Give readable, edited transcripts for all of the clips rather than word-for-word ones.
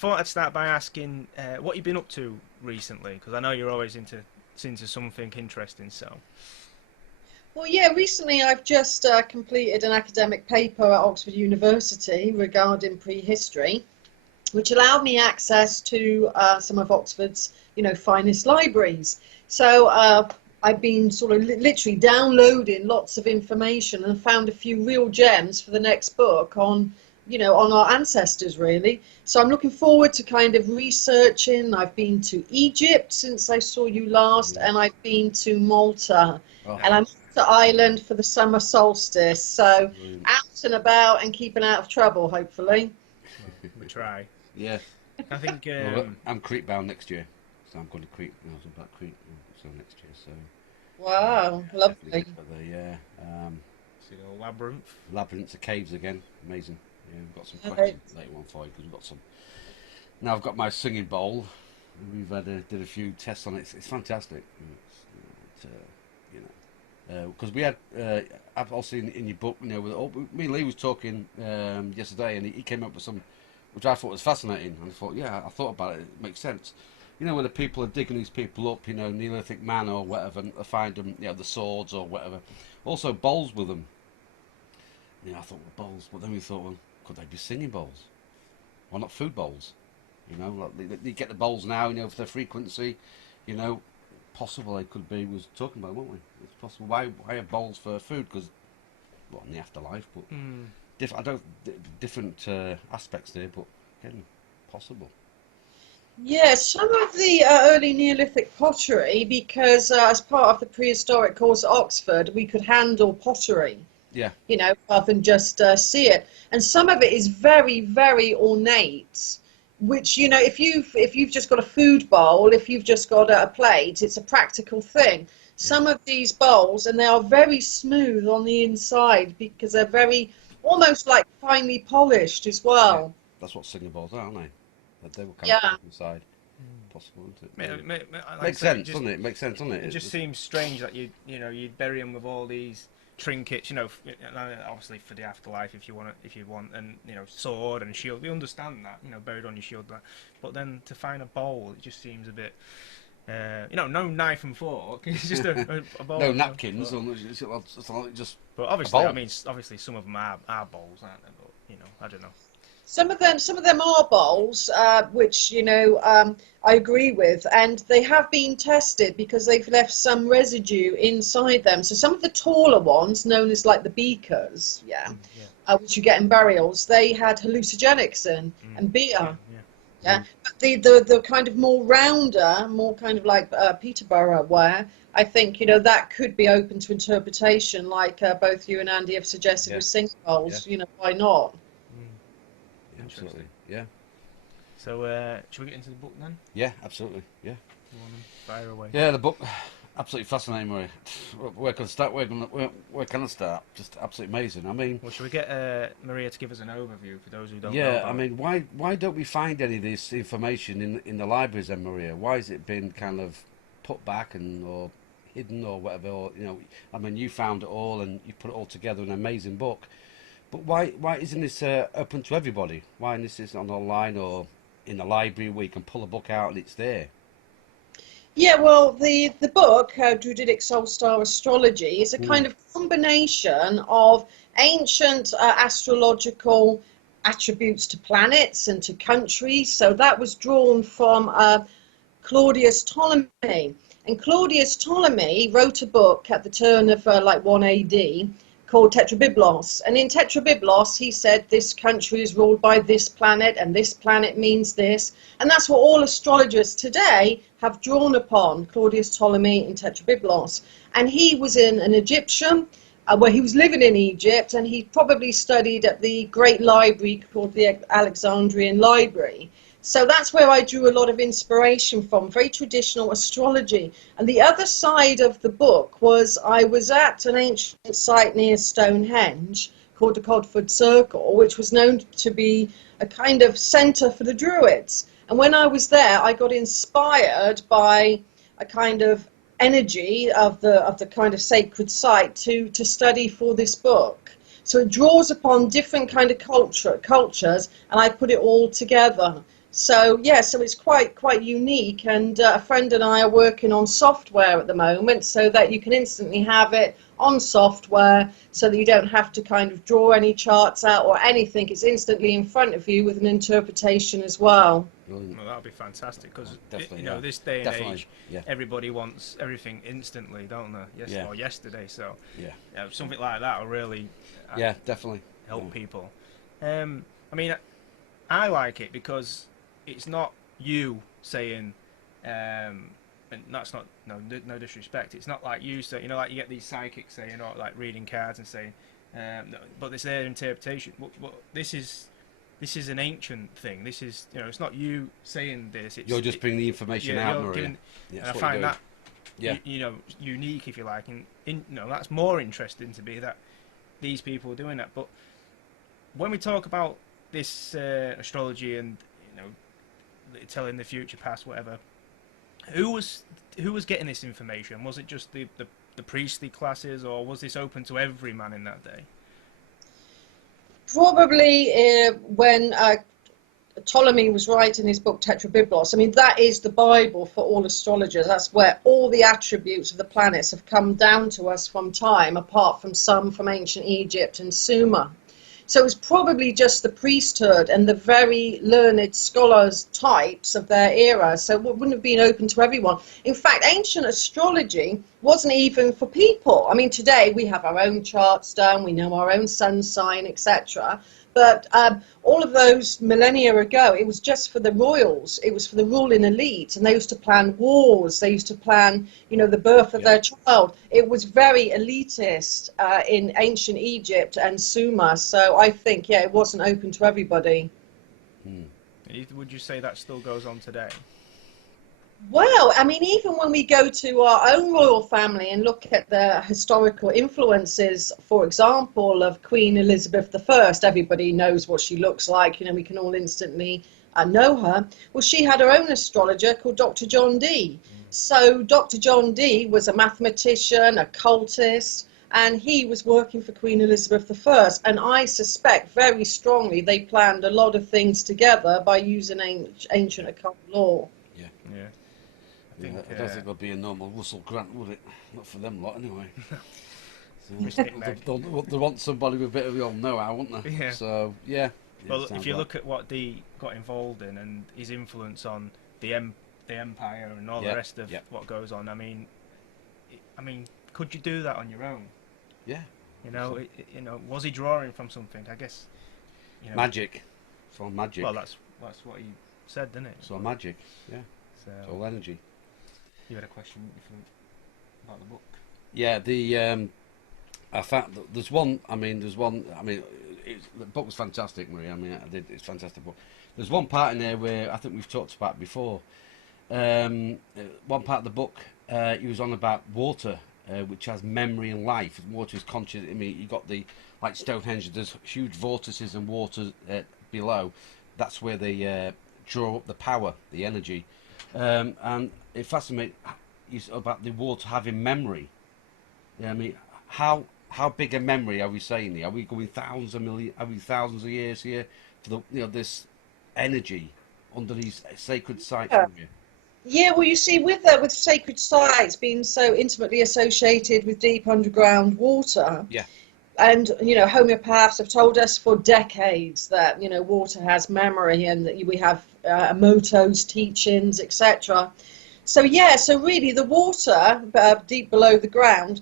thought I'd start by asking what you've been up to recently, because I know you're always into something interesting. So, Well, yeah, recently I've just completed an academic paper at Oxford University regarding prehistory, which allowed me access to some of Oxford's, finest libraries. So I've been sort of literally downloading lots of information and found a few real gems for the next book on, on our ancestors, really. So I'm looking forward to kind of researching. I've been to Egypt since I saw you last, Mm. and I've been to Malta, Oh, and I'm off to Ireland for the summer solstice. So brilliant. out and about and keeping out of trouble, hopefully. well, we try. Yeah. I think Well, I'm Crete bound next year, so I'm going to Crete. I was about Crete, so next year. So Wow, yeah, definitely lovely. get there. Yeah. see the labyrinth. Labyrinths of caves again, amazing. Yeah, we've got some Right. questions later on for you because we've got some. Now I've got my singing bowl. We've did a few tests on it. It's fantastic. Because we had, I've also in your book, me and Lee was talking yesterday, and he came up with some, which I thought was fascinating. And I thought, yeah, I thought about it. It makes sense. Where the people are digging these people up, Neolithic man or whatever, and they find them, the swords or whatever. Also bowls with them. I thought, well, bowls, but then we thought, well, could they be singing bowls? Why not food bowls? Like they get the bowls now, for their frequency, you know, possible they could be, was talking about, weren't we? It's possible. Why have bowls for food? Because, well, in the afterlife, but I don't, different aspects there, but again, possible. Yeah, some of the early Neolithic pottery, because as part of the prehistoric course at Oxford, we could handle pottery, Yeah, rather than just see it. And some of it is very, very ornate, which, if you've just got a food bowl, if you've just got a plate, it's a practical thing. Yeah. Some of these bowls, and they are very smooth on the inside because they're very, almost like finely polished as yeah. well. That's what singing bowls are, aren't they? They were kind of Yeah. put inside. Possible, isn't it? Ma- Maybe. ma- like I Makes said, sense, doesn't it? Makes sense, doesn't it? it just seems strange that you'd bury them with all these trinkets, obviously for the afterlife if you want, and sword and shield. We understand that, buried on your shield, but then to find a bowl, it just seems a bit. No knife and fork. It's just a bowl. No napkins, or just but a obviously, I bowl. mean, obviously, some of them are bowls, aren't they? But I don't know. Some of them are bowls, which I agree with, and they have been tested because they've left some residue inside them. So some of the taller ones, known as like the beakers, Yeah. which you get in burials, they had hallucinogenics in and Yeah. beer. Yeah. Yeah, but the kind of more rounder, more kind of like Peterborough ware, I think that could be open to interpretation, like both you and Andy have suggested Yeah, with sink yeah, bowls. Why not? yeah, absolutely. Interesting. Yeah, So, should we get into the book then? yeah, absolutely. Yeah, Go on then. Fire away. yeah. The book, absolutely fascinating, Marie. Where can I start? Where can I start? Just absolutely amazing. I mean, Well, should we get Maria to give us an overview for those who don't know yeah. I about it? mean, why don't we find any of this information in the libraries, then, Maria? Why has it been kind of put back or hidden or whatever? Or I mean, you found it all and you put it all together in an amazing book. But why isn't this open to everybody? Why isn't this on online or in the library where you can pull a book out and it's there? Yeah, well, the book, Druidic Soul Star Astrology, is a Mm. kind of combination of ancient astrological attributes to planets and to countries. So that was drawn from Claudius Ptolemy. And Claudius Ptolemy wrote a book at the turn of like 1 AD called Tetrabiblos. And in Tetrabiblos, he said this country is ruled by this planet and this planet means this. And that's what all astrologers today have drawn upon, Claudius Ptolemy in Tetrabiblos. And he was in an Egyptian, where he was living in Egypt, and he probably studied at the great library called the Alexandrian Library. So that's where I drew a lot of inspiration from, very traditional astrology. And the other side of the book was I was at an ancient site near Stonehenge called the Codford Circle, which was known to be a kind of centre for the Druids. And when I was there, I got inspired by a kind of energy of the kind of sacred site to study for this book. So it draws upon different kind of cultures, and I put it all together. So yeah, so it's quite unique, and a friend and I are working on software at the moment so that you can instantly have it on software, so that you don't have to kind of draw any charts out or anything. It's instantly in front of you with an interpretation as well. Brilliant. Well, that would be fantastic because Definitely, you know yeah. this day and Definitely, age, yeah. everybody wants everything instantly, don't they? Yes, Yeah. or yesterday. So Yeah. something like that will really Yeah, definitely. help Yeah. people. I mean, I like it because it's not you saying, and that's not no disrespect. It's not like you say, like you get these psychics saying, or like reading cards and saying, but it's their interpretation. But this is an ancient thing. This is it's not you saying this. You're just bringing the information yeah, out, you're Maria. giving, Yeah, and I that's what find you're that doing. unique, if you like, and that's more interesting to me that these people are doing that. But when we talk about this astrology and telling the future, past, whatever, who was getting this information? Was it just the priestly classes, or was this open to every man in that day? Probably when Ptolemy was writing his book Tetrabiblos. I mean, that is the Bible for all astrologers. That's where all the attributes of the planets have come down to us from time, apart from some from ancient Egypt and Sumer. So it was probably just the priesthood and the very learned scholars types of their era. So it wouldn't have been open to everyone. In fact, ancient astrology wasn't even for people. I mean, today we have our own charts done, we know our own sun sign, etc. But all of those millennia ago, it was just for the royals. It was for the ruling elite, and they used to plan wars. They used to plan, the birth of their child. It was very elitist in ancient Egypt and Sumer. So I think, yeah, it wasn't open to everybody. Would you say that still goes on today? Well, I mean, even when we go to our own royal family and look at the historical influences, for example, of Queen Elizabeth I, everybody knows what she looks like, we can all instantly know her. Well, she had her own astrologer called Dr. John Dee. So Dr. John Dee was a mathematician, occultist, and he was working for Queen Elizabeth I. And I suspect very strongly they planned a lot of things together by using ancient occult law. Yeah. Yeah. I don't think there'll be a normal Russell Grant, would it? Not for them lot, anyway. Mystic So Meg. they want somebody with a bit of the old know-how, won't they? Yeah. So, yeah. Well, if you look at what Dee got involved in and his influence on the empire and all the rest of what goes on, I mean, could you do that on your own? Yeah. Was he drawing from something? I guess. Magic. It's all magic. Well, that's what he said, didn't it? It's all magic. Yeah. So It's all energy. you had a question about the book? Yeah. I found there's one. I mean, the book was fantastic, Maria. I mean, it's a fantastic book. There's one part in there where I think we've talked about before. One part of the book, he was on about water, which has memory and life. Water is conscious. I mean, you got like Stonehenge. There's huge vortices and water below. That's where they draw up the power, the energy, and it fascinates you about the water having memory. Yeah, I mean, how big a memory are we saying here? Are we going thousands of years here for this energy under these sacred sites? Yeah. Yeah, well, you see, with sacred sites being so intimately associated with deep underground water, Yeah. and homeopaths have told us for decades that water has memory, and that we have Emoto's teachings, etc. So yeah, so really the water deep below the ground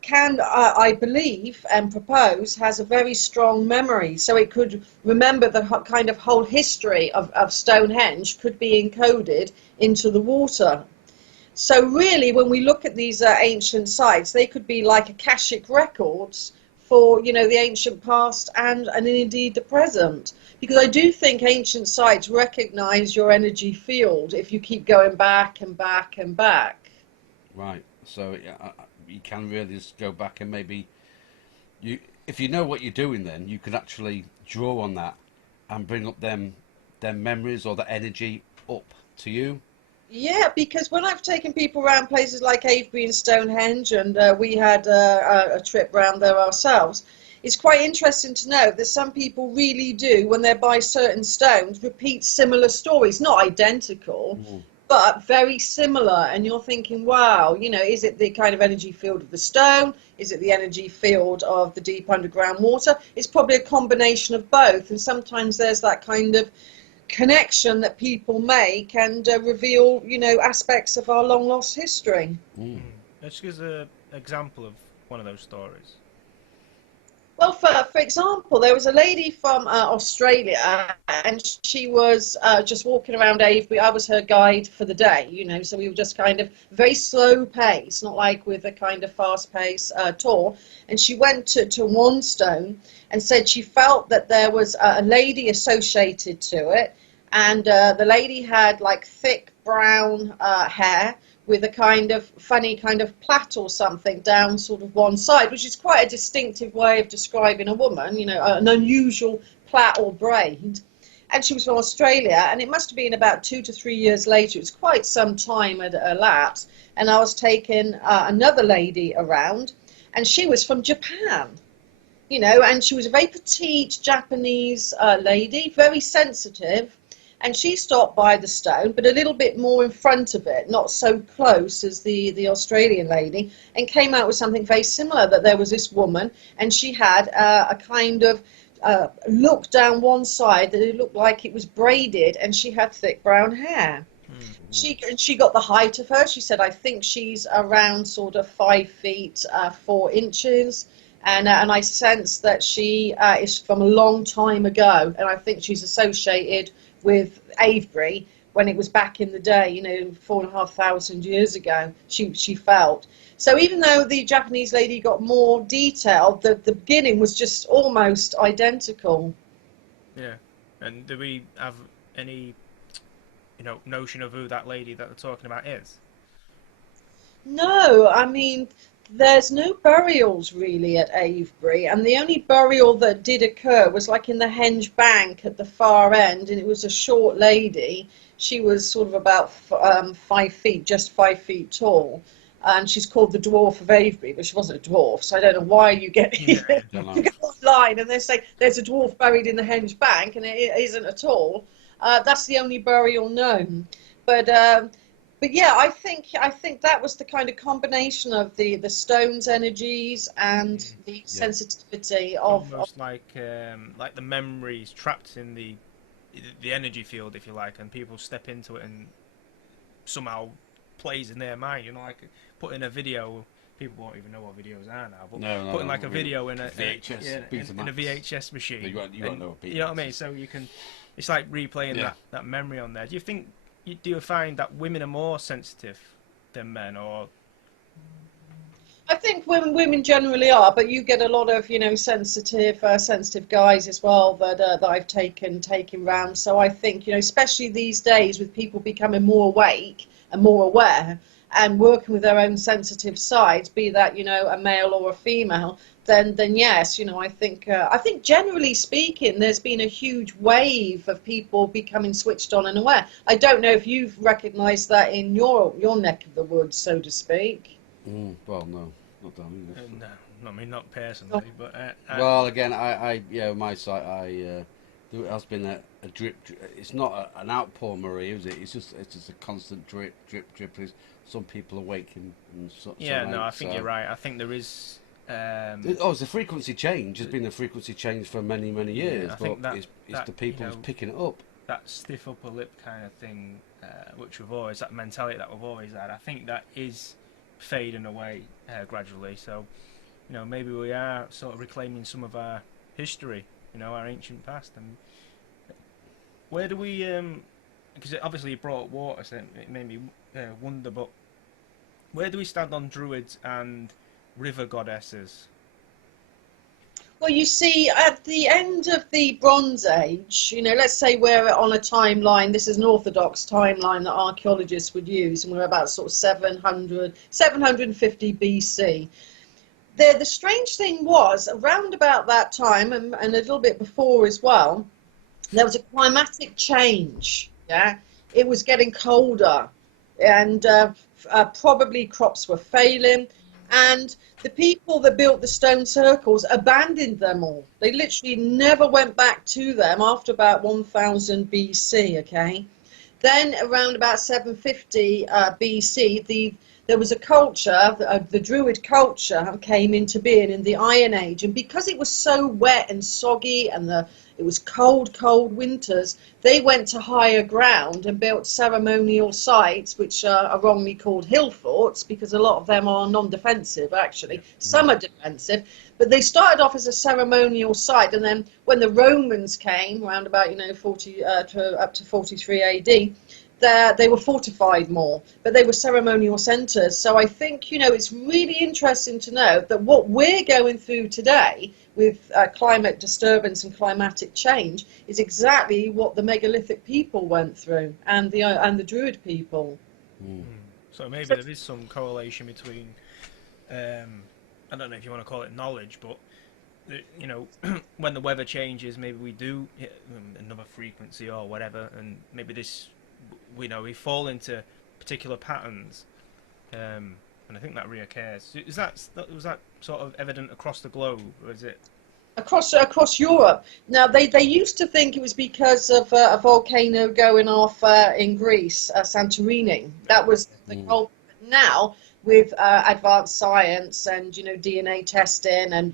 can, I believe and propose, has a very strong memory. So it could remember the kind of whole history of Stonehenge could be encoded into the water. So really, when we look at these ancient sites, they could be like Akashic records for the ancient past and indeed the present. Because I do think ancient sites recognize your energy field if you keep going back and back and back. Right. So you can really just go back and maybe if you know what you're doing, then you can actually draw on that and bring up them memories or the energy up to you. Yeah, because when I've taken people around places like Avebury and Stonehenge, and we had a trip round there ourselves, it's quite interesting to know that some people really do, when they buy certain stones, repeat similar stories, not identical, but very similar. And you're thinking, wow, you know, is it the kind of energy field of the stone? Is it the energy field of the deep underground water? It's probably a combination of both. And sometimes there's that kind of connection that people make and reveal, you know, aspects of our long lost history. Let's give us an example of one of those stories. Well, for example, there was a lady from Australia, and she was just walking around Avebury. I was her guide for the day, you know, so we were just kind of very slow pace, not like with a kind of fast pace tour. And she went to one stone and said she felt that there was a lady associated to it, and the lady had like thick brown hair, with a kind of funny kind of plait or something down sort of one side, which is quite a distinctive way of describing a woman, you know, an unusual plait or braid. And she was from Australia, and it must have been about 2 to 3 years later. It was quite some time had elapsed, and I was taking another lady around, and she was from Japan, you know, and she was a very petite Japanese lady, very sensitive. And she stopped by the stone, but a little bit more in front of it, not so close as the Australian lady, and came out with something very similar, that there was this woman, and she had a kind of look down one side that it looked like it was braided, and she had thick brown hair. She got the height of her. She said, I think she's around sort of 5 feet 4 inches. And I sense that she is from a long time ago, and I think she's associated with Avebury when it was back in the day, you know, 4,500 years ago. She felt so. Even though the Japanese lady got more detail, the beginning was just almost identical. Yeah, and do we have any, you know, notion of who that lady that they're talking about is? No, I mean, there's no burials really at Avebury, and the only burial that did occur was like in the Henge Bank at the far end, and it was a short lady. She was sort of about 5 feet, just 5 feet tall, and she's called the Dwarf of Avebury, but she wasn't a dwarf, so I don't know why you get you go online and they say there's a dwarf buried in the Henge Bank, and it isn't at all. That's the only burial known, but. But yeah, I think that was the kind of combination of the stone's energies and the sensitivity of Almost like the memories trapped in the energy field, if you like, and people step into it and somehow plays in their mind. You know, like putting a video. People won't even know what videos are now, but putting like a video in a VHS, in a VHS machine. You won't know what you know what I mean? So you can, it's like replaying that memory on there. Do you think? Do you find that women are more sensitive than men, or? I think women generally are, but you get a lot of, you know, sensitive guys as well that I've taken round. So I think, you know, especially these days with people becoming more awake and more aware and working with their own sensitive sides, be that, you know, a male or a female, then yes, you know, I think generally speaking, there's been a huge wave of people becoming switched on and aware. I don't know if you've recognised that in your neck of the woods, so to speak. Well, no, not done either. No, I mean not personally, but well, again, my site, there has been a drip. It's not an outpour, Marie, is it? It's just a constant drip. Some people awake and some no, out, I think you're right. I think there is. It's a frequency change. There's been a frequency change for many years, I think but it's the people who's picking it up. That stiff upper lip kind of thing, which we've always, that mentality that we've always had, I think that is fading away gradually. So, you know, maybe we are sort of reclaiming some of our history, you know, our ancient past. And where do we? Because obviously you brought up water, so it made me wonder. But where do we stand on druids and river goddesses? Well, you see, at the end of the Bronze Age, you know, let's say we're on a timeline, this is an orthodox timeline that archaeologists would use, and we're about sort of 750 BC. The strange thing was, around about that time, and a little bit before as well, there was a climatic change, yeah? It was getting colder, and probably crops were failing. And the people that built the stone circles abandoned them all. They literally never went back to them after about 1000 BC, okay? Then around about 750 BC, there was a culture, the Druid culture came into being in the Iron Age. And because it was so wet and soggy and it was cold, cold winters, they went to higher ground and built ceremonial sites, which are wrongly called hill forts, because a lot of them are non-defensive, actually. Some are defensive, but they started off as a ceremonial site. And then when the Romans came, around about, 40 up to 43 AD, they were fortified more, but they were ceremonial centres. So I think, it's really interesting to know that what we're going through today with climate disturbance and climatic change is exactly what the megalithic people went through, and the Druid people. So maybe there is some correlation between, I don't know if you want to call it knowledge, but when the weather changes, maybe we do hit another frequency or whatever, and maybe we fall into particular patterns, and I think that reoccurs. Was that sort of evident across the globe, or is it Across Europe? Now they used to think it was because of a volcano going off in Greece, Santorini. That was the goal. Now with advanced science and DNA testing and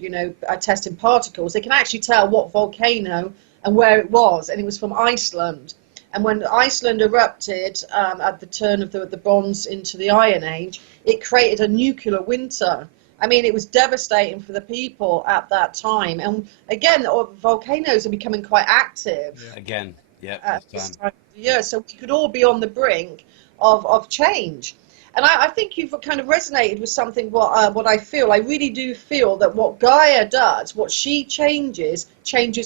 testing particles, they can actually tell what volcano and where it was, and it was from Iceland. And when Iceland erupted at the turn of the Bronze into the Iron Age, it created a nuclear winter. I mean, it was devastating for the people at that time. And again, volcanoes are becoming quite active. Yeah. Again, yeah, at this time of the year. So we could all be on the brink of change. And I think you've kind of resonated with something what I feel. I really do feel that what Gaia does, what she changes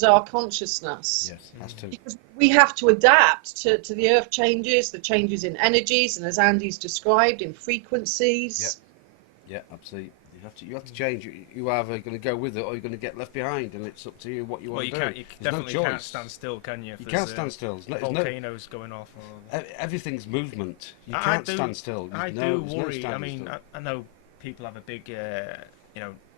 our consciousness. Yes, that's true. Because we have to adapt to the earth changes, the changes in energies, and as Andy's described, in frequencies. Yeah, absolutely. You have to change. You either going to go with it or you're going to get left behind, and it's up to you what you want to do. You definitely can't stand still, can you? You can't stand still. Volcanoes going off. Everything's movement. You can't stand still. I do worry. I mean, I know people have a big,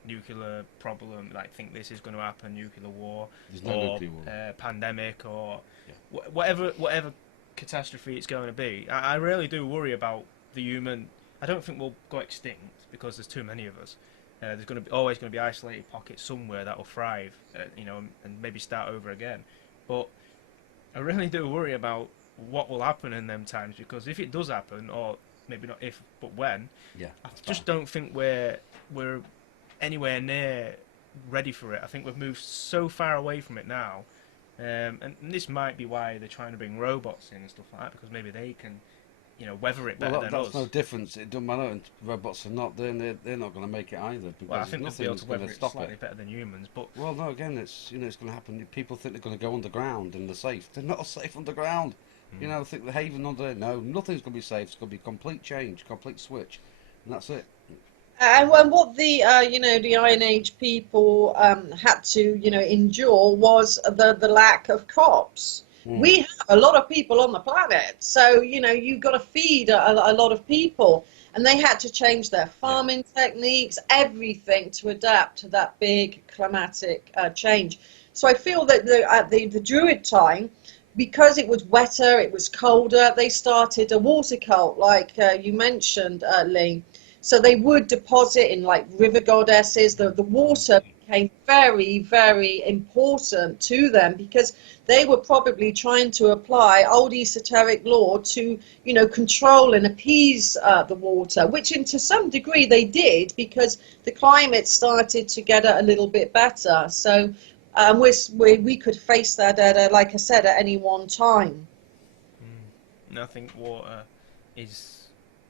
nuclear problem. Like, think this is going to happen, nuclear war, There's no nuclear war. Pandemic, or whatever catastrophe it's going to be. I really do worry about the human. I don't think we'll go extinct because there's too many of us. There's always going to be isolated pockets somewhere that will thrive, and maybe start over again. But I really do worry about what will happen in them times, because if it does happen, or maybe not if, but when, I just don't think we're anywhere near ready for it. I think we've moved so far away from it now, and this might be why they're trying to bring robots in and stuff like that, because maybe they can weather it better than us. That's no difference. It doesn't matter. And robots are not. They're not going to make it either. Because I think they'll be able to weather it slightly better than humans. But no. Again, it's it's going to happen. People think they're going to go underground and they're safe. They're not safe underground. I think the haven under there. No, nothing's going to be safe. It's going to be complete change, complete switch, and that's it. And what the the Iron Age people had to endure was the lack of crops. We have a lot of people on the planet, so you've got to feed a lot of people, and they had to change their farming techniques, everything to adapt to that big climatic change. So I feel that at the Druid time, because it was wetter, it was colder, they started a water cult, like you mentioned, Lee. So they would deposit in like river goddesses. The water became very, very important to them, because they were probably trying to apply old esoteric law to, control and appease the water, which to some degree they did, because the climate started to get a little bit better. So we could face that, like I said, at any one time. I think water is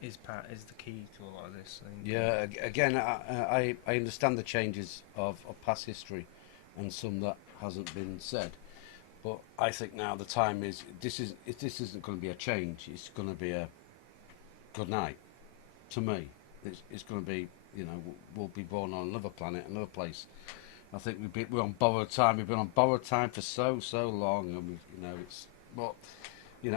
the key to a lot of this. Yeah, again, I understand the changes of past history, and some that hasn't been said, but I think now the time is this isn't going to be a change. It's going to be a good night. To me, it's going to be we'll be born on another planet, another place. I think we're on borrowed time. We've been on borrowed time for so long, and it's but.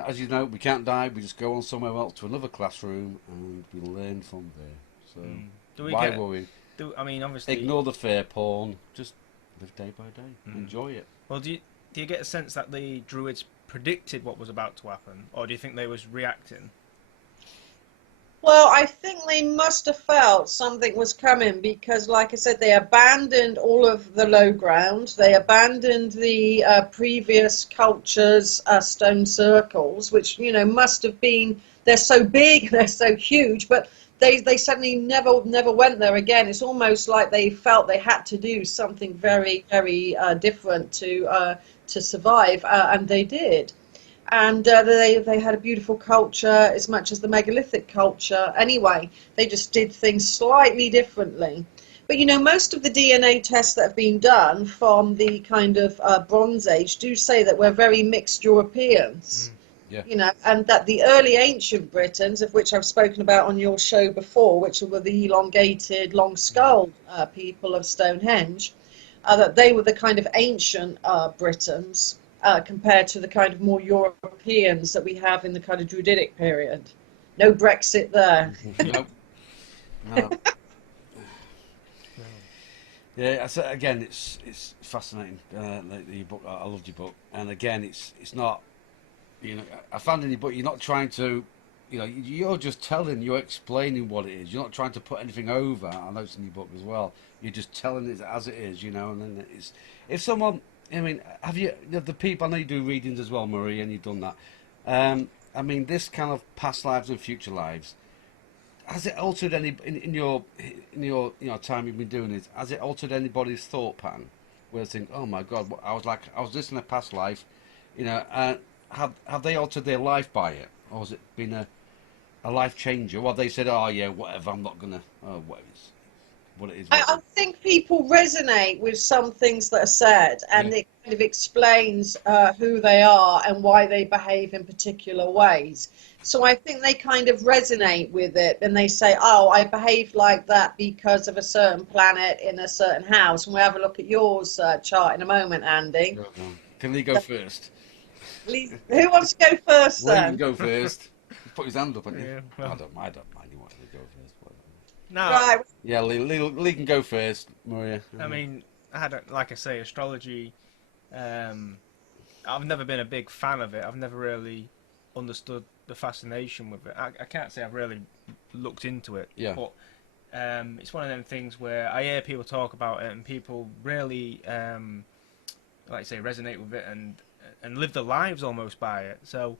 As you know, we can't die. We just go on somewhere else to another classroom, and we learn from there. So Do we Why get? worry? I mean, obviously. Ignore the fear porn. Just live day by day. Mm. Enjoy it. Well, do you get a sense that the Druids predicted what was about to happen, or do you think they was reacting? Well, I think they must have felt something was coming because, like I said, they abandoned all of the low ground. They abandoned the previous culture's stone circles, which, must have been, they're so big, they're so huge, but they suddenly never went there again. It's almost like they felt they had to do something very, very different to survive, and they did. And they had a beautiful culture as much as the megalithic culture. Anyway, they just did things slightly differently. But most of the DNA tests that have been done from the kind of Bronze Age do say that we're very mixed Europeans. Yeah. And that the early ancient Britons, of which I've spoken about on your show before, which were the elongated, long-skulled people of Stonehenge, that they were the kind of ancient Britons. Compared to the kind of more Europeans that we have in the kind of Druidic period. No Brexit there. No. No. Yeah, again, it's fascinating. The book, I loved your book, and again, it's not. I found in your book, you're not trying to. You're just telling, you're explaining what it is. You're not trying to put anything over. I noticed in your book as well. You're just telling it as it is, and then it's if someone. I mean, have you the people? I know you do readings as well, Marie, and you've done that. I mean, this kind of past lives and future lives, has it altered any in your time you've been doing it? Has it altered anybody's thought pattern? Where they think, oh my God, I was this in a past life, have they altered their life by it, or has it been a life changer? Well, they said, oh yeah, whatever, I'm not gonna, what it is. I think people resonate with some things that are said, and it kind of explains who they are and why they behave in particular ways. So I think they kind of resonate with it, and they say, oh, I behaved like that because of a certain planet in a certain house. And we'll have a look at yours chart in a moment, Andy. Can Lee go first? Lee, who wants to go first Lee then? can go first. Put his hand up, hasn't he? Yeah, well. I don't mind. You want to go first. No. Right. Yeah, Lee can go first, Maria. I mean, like I say, astrology. I've never been a big fan of it. I've never really understood the fascination with it. I can't say I've really looked into it. Yeah. But it's one of them things where I hear people talk about it, and people really, like I say, resonate with it and live their lives almost by it. So.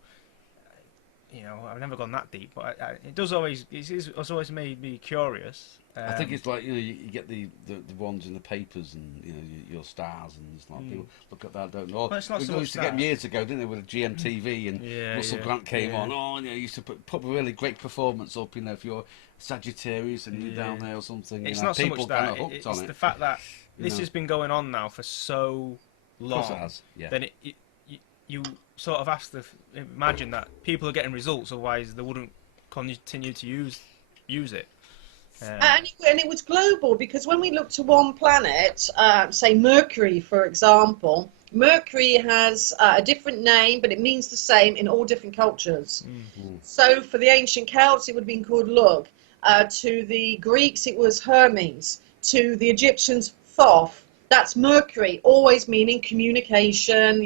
I've never gone that deep, but it's always made me curious. I think it's like you get the ones in the papers and your stars and it's like people look at that, don't know. Well, it's not we so much used to get them years ago, didn't they, with a GMTV and Russell Grant came on. Oh, and you used to put a really great performance up. If you're Sagittarius and you're down there or something. It's not so people much that. It's It's the fact that this has been going on now for so long. Of course it has. Yeah. Then you sort of have to imagine that people are getting results, otherwise they wouldn't continue to use it. And it was global, because when we look to one planet, say Mercury, for example, Mercury has a different name, but it means the same in all different cultures. Mm-hmm. So for the ancient Celts, it would have been called Lug. To the Greeks, it was Hermes. To the Egyptians, Thoth. That's Mercury, always meaning communication,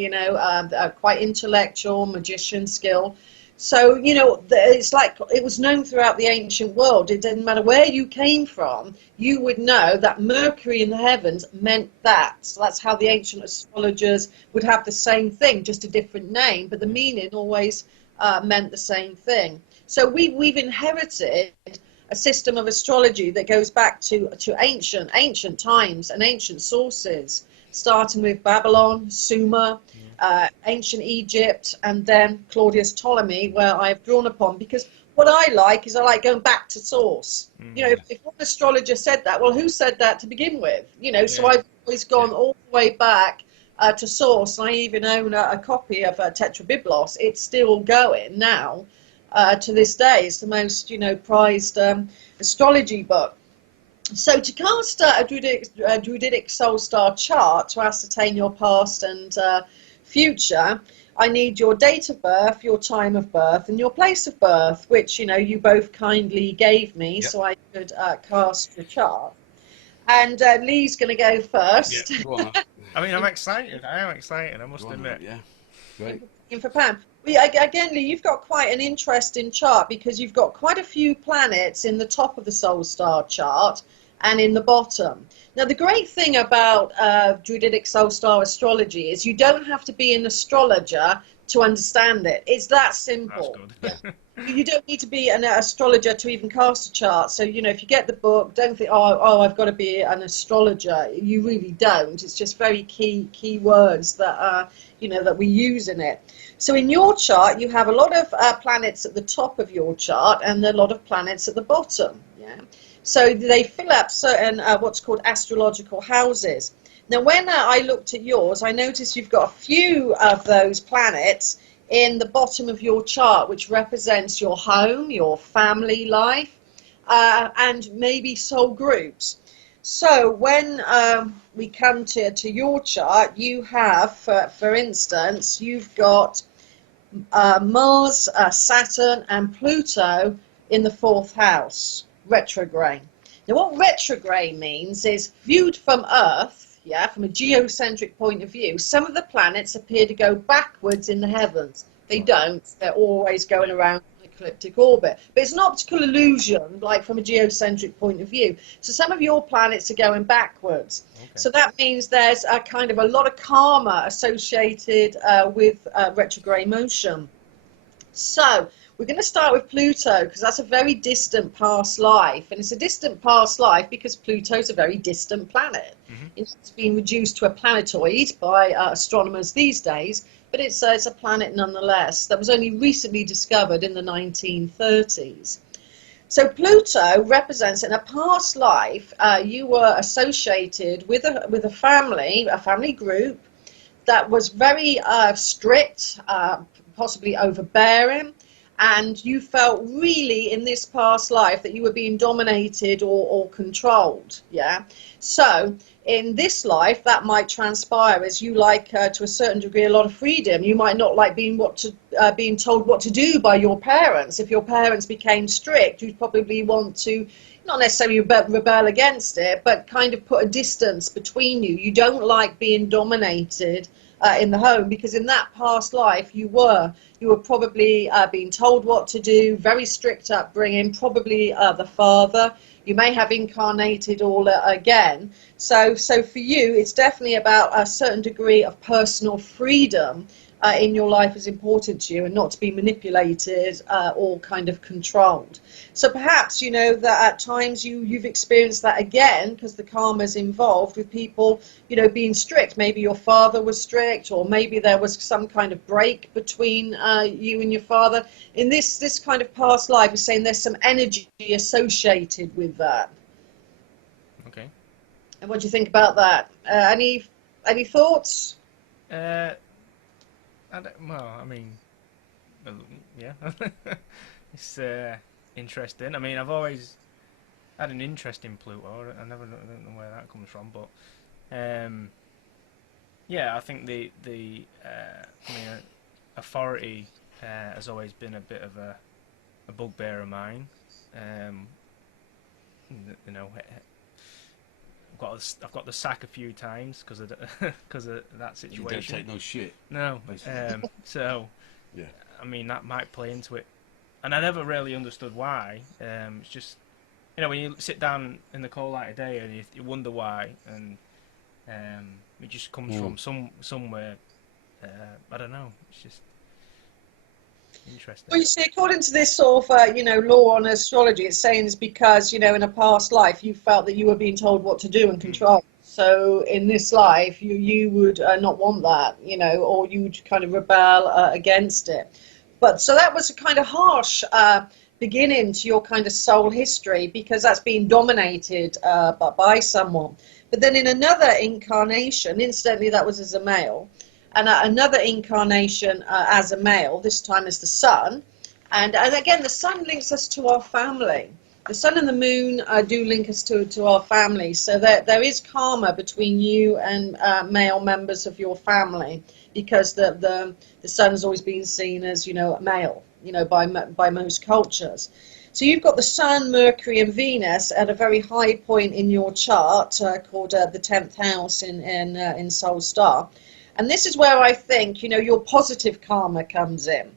quite intellectual, magician skill. So, it's like it was known throughout the ancient world. It didn't matter where you came from, you would know that Mercury in the heavens meant that. So that's how the ancient astrologers would have the same thing, just a different name, but the meaning always meant the same thing. So we've inherited a system of astrology that goes back to ancient times and ancient sources, starting with Babylon, Sumer, ancient Egypt, and then Claudius Ptolemy, where I've drawn upon, because what I like going back to source. If one astrologer said that, well, who said that to begin with? So I've always gone all the way back to source. And I even own a copy of Tetrabiblos. It's still going now. To this day, it's the most prized astrology book. So to cast a Druidic soul star chart to ascertain your past and future, I need your date of birth, your time of birth, and your place of birth, which, you both kindly gave me, Yep. so I could cast your chart. And Lee's going to go Yeah. first. Go on, then. I mean, I'm excited. I am excited. I must Go on, admit. then. Yeah. Great. For Pam. Again, Lee, you've got quite an interesting chart because you've got quite a few planets in the top of the solar star chart and in the bottom. Now, the great thing about Druidic solar star astrology is you don't have to be an astrologer to understand it. It's that That's simple. good. You don't need to be an astrologer to even cast a chart. So, if you get the book, don't think, I've got to be an astrologer. You really don't. It's just very key words that that we use in it. So in your chart, you have a lot of planets at the top of your chart and a lot of planets at the bottom. Yeah. So they fill up certain what's called astrological houses. Now, when I looked at yours, I noticed you've got a few of those planets in the bottom of your chart, which represents your home, your family life, and maybe soul groups. So when we come to your chart, you have, for instance, you've got Mars, Saturn, and Pluto in the fourth house, retrograde. Now, what retrograde means is viewed from Earth, from a geocentric point of view, some of the planets appear to go backwards in the heavens. They don't. They're always going around an ecliptic orbit. But it's an optical illusion, like from a geocentric point of view. So some of your planets are going backwards. Okay. So that means there's a kind of a lot of karma associated with retrograde motion. So we're going to start with Pluto because that's a very distant past life. And it's a distant past life because Pluto's a very distant planet. Mm-hmm. It's been reduced to a planetoid by astronomers these days, but it's a planet nonetheless that was only recently discovered in the 1930s. So Pluto represents in a past life you were associated with a family group that was very strict, possibly overbearing, and you felt really in this past life that you were being dominated or controlled. Yeah. So in this life, that might transpire as you like to a certain degree a lot of freedom. You might not like being told what to do by your parents. If your parents became strict, you'd probably want to not necessarily rebel against it, but kind of put a distance between you. You don't like being dominated in the home because in that past life you were probably being told what to do, very strict upbringing, probably the father. You may have incarnated all again. So for you, it's definitely about a certain degree of personal freedom in your life is important to you, and not to be manipulated or kind of controlled. So perhaps that at times you've experienced that again because the karma's involved with people being strict. Maybe your father was strict, or maybe there was some kind of break between you and your father. In this kind of past life, is saying there's some energy associated with that. Okay. And what do you think about that? Any thoughts? I mean, yeah, it's interesting. I mean, I've always had an interest in Pluto. I don't know where that comes from, but yeah, I think authority has always been a bit of a bugbear of mine. You know, I've got the sack a few times because of that situation. You don't take no shit. No. So yeah. I mean, that might play into it, and I never really understood why. It's just when you sit down in the cold light of day and you wonder why, and it just comes from somewhere. I don't know. It's just interesting. Well, you see, according to this sort of, law on astrology, it's saying it's because, in a past life, you felt that you were being told what to do and controlled. So in this life, you would not want that, or you'd kind of rebel against it. But so that was a kind of harsh beginning to your kind of soul history because that's being dominated by someone. But then in another incarnation, incidentally, that was as a male, and another incarnation as a male, this time as the sun. And again, the sun links us to our family. The sun and the moon do link us to our family. So there is karma between you and male members of your family because the sun's always been seen as, male, by most cultures. So you've got the Sun, Mercury, and Venus at a very high point in your chart, called the 10th house in Soul Star. And this is where I think, your positive karma comes in.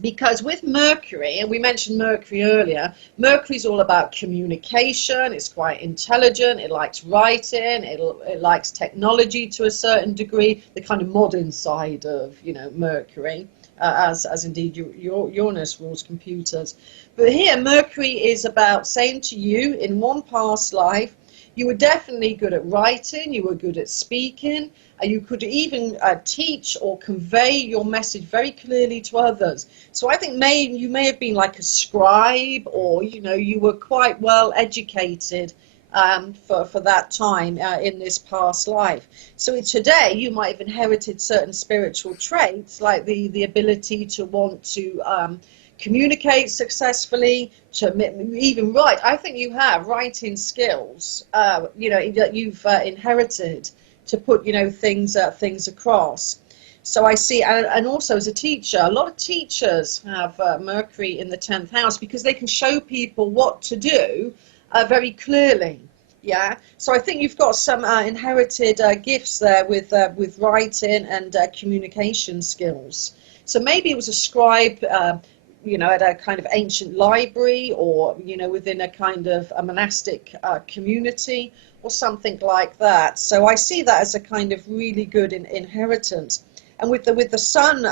Because with Mercury, and we mentioned Mercury earlier, Mercury's all about communication. It's quite intelligent. It likes writing. It likes technology to a certain degree, the kind of modern side of, Mercury, as indeed Uranus rules computers. But here, Mercury is about saying to you, in one past life, you were definitely good at writing, you were good at speaking, you could even teach or convey your message very clearly to others. So I think you may have been like a scribe, or you were quite well educated for that time in this past life. So today you might have inherited certain spiritual traits, like the ability to want to communicate successfully, to even write. I think you have writing skills, that you've inherited, to put things across. So I see, and also as a teacher, a lot of teachers have Mercury in the 10th house, because they can show people what to do very clearly. Yeah, so I think you've got some inherited gifts there with writing and communication skills. So maybe it was a scribe, at a kind of ancient library, or within a kind of a monastic community, or something like that. So I see that as a kind of really good inheritance. And with the sun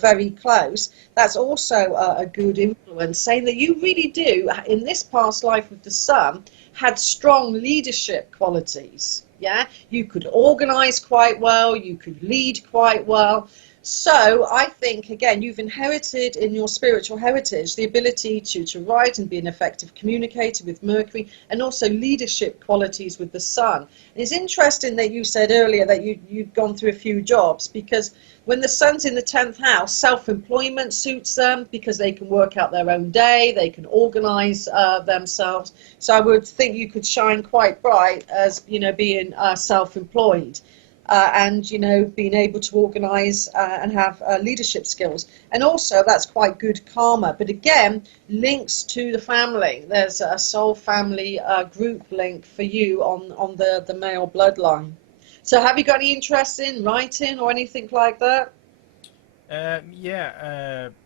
very close, that's also a good influence, saying that you really do, in this past life with the sun, had strong leadership qualities. Yeah, you could organize quite well, you could lead quite well. So I think, again, you've inherited in your spiritual heritage the ability to write and be an effective communicator with Mercury, and also leadership qualities with the sun. And it's interesting that you said earlier that you'd gone through a few jobs, because when the sun's in the 10th house, self-employment suits them, because they can work out their own day, they can organize themselves. So I would think you could shine quite bright as, being self-employed. And being able to organize and have leadership skills, and also that's quite good karma. But again, links to the family. There's a soul family group link for you on the male bloodline. So have you got any interest in writing or anything like that?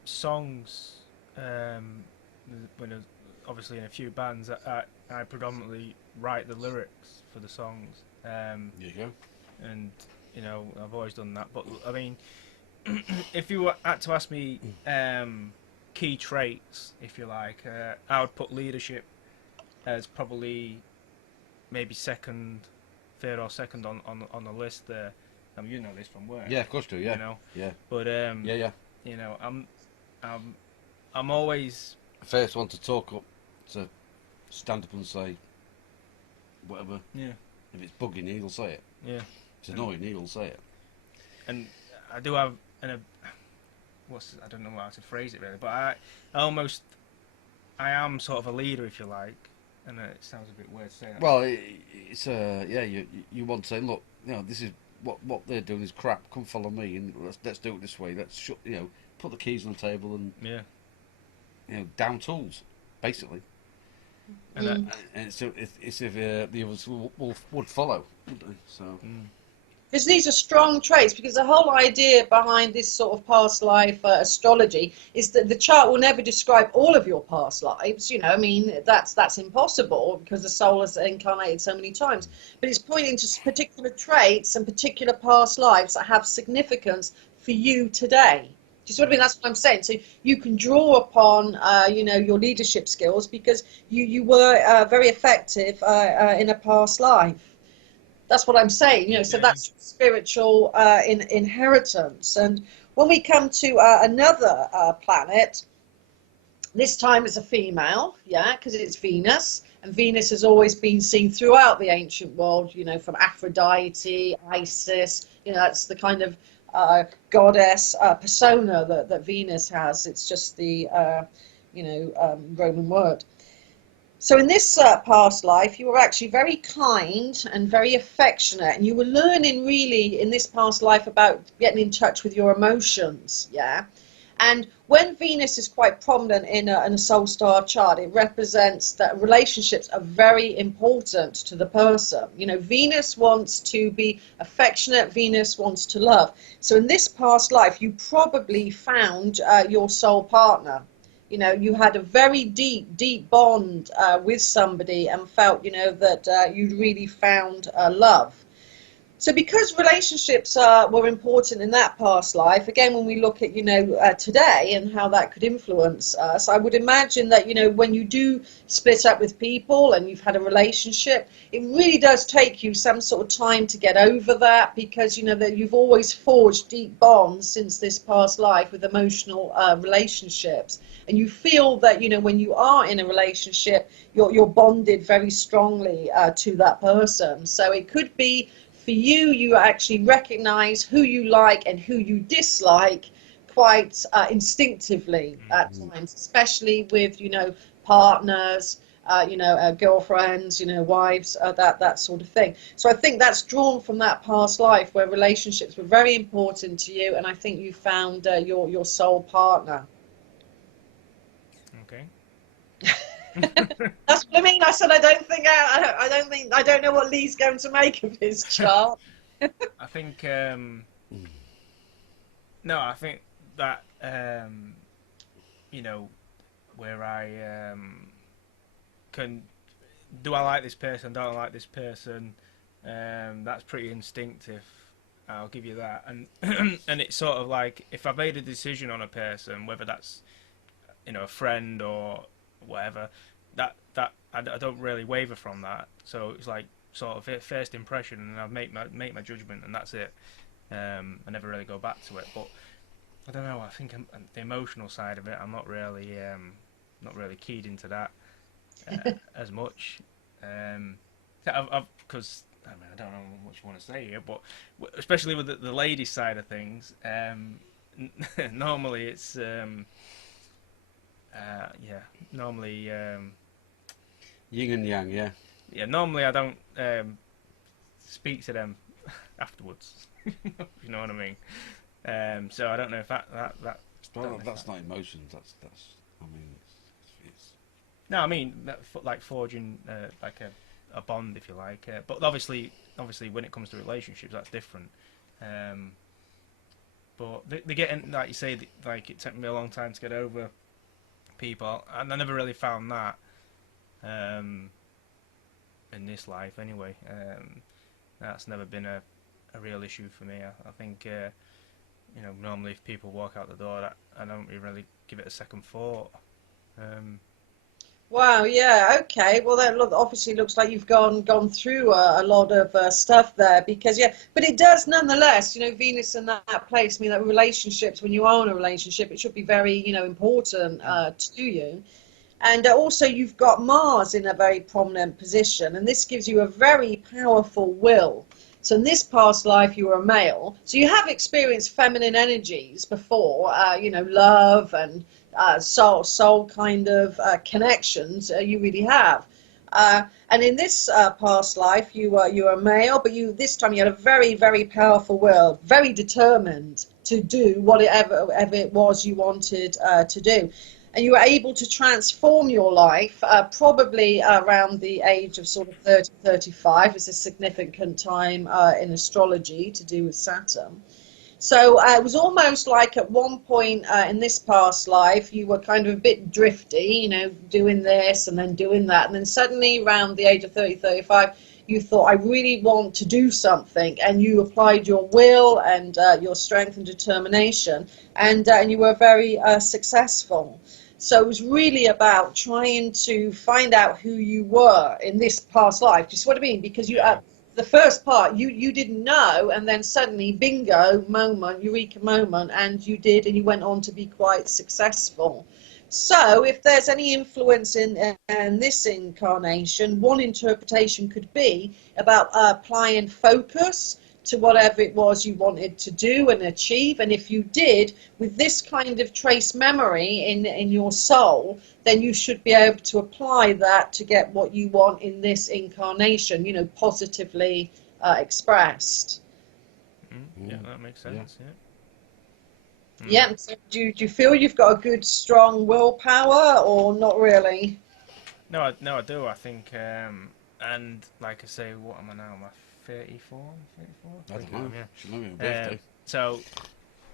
Songs. When obviously in a few bands, I predominantly write the lyrics for the songs. There you go. And I've always done that. But I mean, if you had to ask me key traits, if you like, I would put leadership as probably maybe third or second on the list there. I mean, you know this from work. Yeah, of course do. Yeah, yeah. But yeah. I'm always First one to talk up, to stand up and say whatever. Yeah. If it's bugging you, he'll say it. Yeah. If it's annoying you, he'll say it. And I do have I don't know how to phrase it really, but I am sort of a leader, if you like, and it sounds a bit weird to say that. Well, it's you want to say, look, this is what they're doing is crap. Come follow me, and let's do it this way. Let's put the keys on the table, and down tools, basically. And it's if the others would follow, wouldn't they? So. Because these are strong traits, because the whole idea behind this sort of past life astrology is that the chart will never describe all of your past lives. I mean, that's impossible, because the soul has incarnated so many times. But it's pointing to particular traits and particular past lives that have significance for you today. Do you see what I mean? That's what I'm saying. So you can draw upon, your leadership skills, because you were very effective in a past life. That's what I'm saying, so that's spiritual inheritance. And when we come to another planet, this time it's a female, because it's Venus. And Venus has always been seen throughout the ancient world, from Aphrodite, Isis, that's the kind of goddess persona that Venus has. It's just the, Roman word. So in this past life, you were actually very kind and very affectionate, and you were learning really in this past life about getting in touch with your emotions, yeah? And when Venus is quite prominent in a soul star chart, it represents that relationships are very important to the person. You know, Venus wants to be affectionate, Venus wants to love. So in this past life, you probably found your soul partner. You know, you had a very deep bond with somebody and felt, you know, that you'd really found love. So because relationships were important in that past life, again, when we look at, you know, today and how that could influence us, I would imagine that, you know, when you do split up with people and you've had a relationship, it really does take you some sort of time to get over that, because, you know, that you've always forged deep bonds since this past life with emotional relationships. And you feel that, you know, when you are in a relationship, you're bonded very strongly to that person. So it could be for you, you actually recognize who you like and who you dislike quite instinctively at times, especially with, you know, partners, you know, girlfriends, you know, wives, that sort of thing. So I think that's drawn from that past life where relationships were very important to you, and I think you found your soul partner. Okay. That's what I mean. I said I don't know what Lee's going to make of his chart. I think no, I think that you know, where I can, do I like this person, don't I like this person, that's pretty instinctive. I'll give you that. And and it's sort of like, if I've made a decision on a person, whether that's, you know, a friend or whatever, that I don't really waver from that. So it's like sort of first impression, and I make my judgment, and that's it. I never really go back to it. But I don't know. I think the emotional side of it, I'm not really keyed into that as much. Because I mean, I don't know what you want to say here, but especially with the ladies side of things, normally it's yeah, normally Yin and yang, yeah. yeah, normally I don't speak to them afterwards. You know what I mean? So I don't know if that Well, that's not emotions. That's. I mean, it's no, I mean that, like forging like a bond, if you like. But obviously, when it comes to relationships, that's different. But they getting, like you say, like it took me a long time to get over people, and I never really found that in this life anyway. That's never been a real issue for me. I think you know, normally if people walk out the door, I don't really give it a second thought. Wow, yeah, okay. Well, that obviously looks like you've gone through a lot of stuff there, because yeah, but it does nonetheless, you know, Venus in that place, I mean, that relationships, when you are in a relationship, it should be very, you know, important to you. And also you've got Mars in a very prominent position, and this gives you a very powerful will. So in this past life, you were a male. So you have experienced feminine energies before, you know, love and soul kind of connections. You really have. And in this past life, you were a male, but this time you had a very powerful will, very determined to do whatever it was you wanted to do. And you were able to transform your life probably around the age of sort of 30, 35. It's a significant time in astrology to do with Saturn. So it was almost like at one point in this past life, you were kind of a bit drifty, you know, doing this and then doing that. And then suddenly around the age of 30, 35, you thought, I really want to do something. And you applied your will and your strength and determination. And you were very successful. So it was really about trying to find out who you were in this past life. Do you see what I mean? Because you, the first part, you didn't know, and then suddenly, bingo, moment, eureka moment, and you did, and you went on to be quite successful. So if there's any influence in this incarnation, one interpretation could be about applying focus to whatever it was you wanted to do and achieve. And if you did, with this kind of trace memory in your soul, then you should be able to apply that to get what you want in this incarnation, you know, positively expressed. Yeah, that makes sense. Yeah. So do you feel you've got a good, strong willpower, or not really? No, I do. I think, and like I say, what am I now? Am I 34? 34? I don't know. Yeah. Should know my birthday. So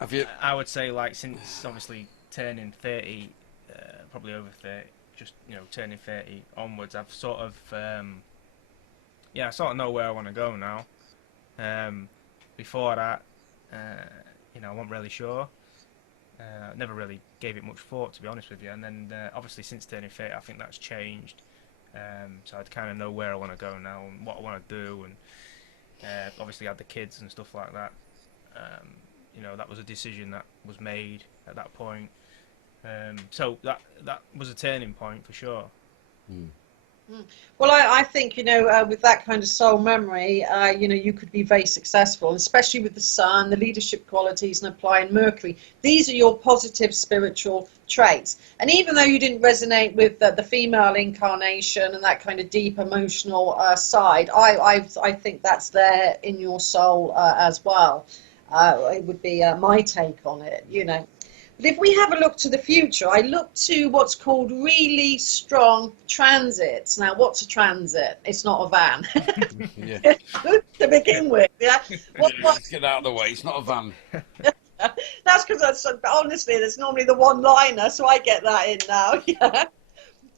Have you? I would say, like, since obviously turning 30, probably over 30, just, you know, turning 30 onwards, I've sort of, I sort of know where I want to go now. Before that, you know, I wasn't really sure. Never really gave it much thought, to be honest with you. And then, obviously, since turning 30, I think that's changed. So I'd kind of know where I want to go now and what I want to do. And obviously, I had the kids and stuff like that. You know, that was a decision that was made at that point. So that was a turning point for sure. Well, I think, you know, with that kind of soul memory, you know, you could be very successful, especially with the sun, the leadership qualities, and applying Mercury. These are your positive spiritual traits. And even though you didn't resonate with the female incarnation and that kind of deep emotional side, I think that's there in your soul as well. It would be my take on it, you know. But if we have a look to the future, I look to what's called really strong transits. Now, what's a transit? It's not a van. Yeah. To begin with, yeah. Let's get out of the way. It's not a van. That's because, honestly, there's normally the one-liner, so I get that in now. Yeah.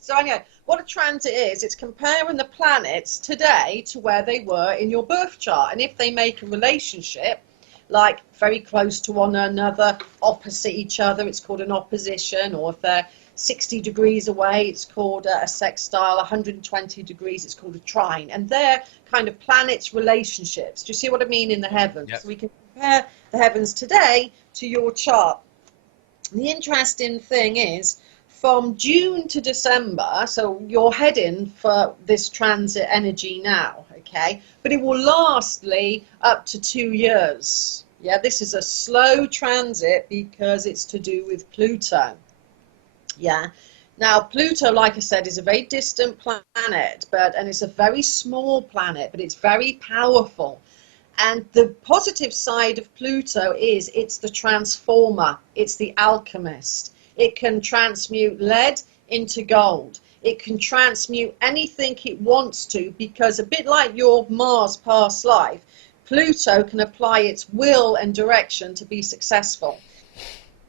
So anyway, what a transit is, it's comparing the planets today to where they were in your birth chart. And if they make a relationship, like very close to one another, opposite each other, it's called an opposition. Or if they're 60 degrees away, it's called a sextile. 120 degrees, it's called a trine. And they're kind of planets' relationships. Do you see what I mean in the heavens? Yep. So we can compare the heavens today to your chart. And the interesting thing is, from June to December, so you're heading for this transit energy now, okay? But it will lastly up to 2 years. Yeah, this is a slow transit because it's to do with Pluto. Yeah. Now, Pluto, like I said, is a very distant planet, and it's a very small planet, but it's very powerful. And the positive side of Pluto is it's the transformer, it's the alchemist. It can transmute lead into gold. It can transmute anything it wants to, because a bit like your Mars past life, Pluto can apply its will and direction to be successful.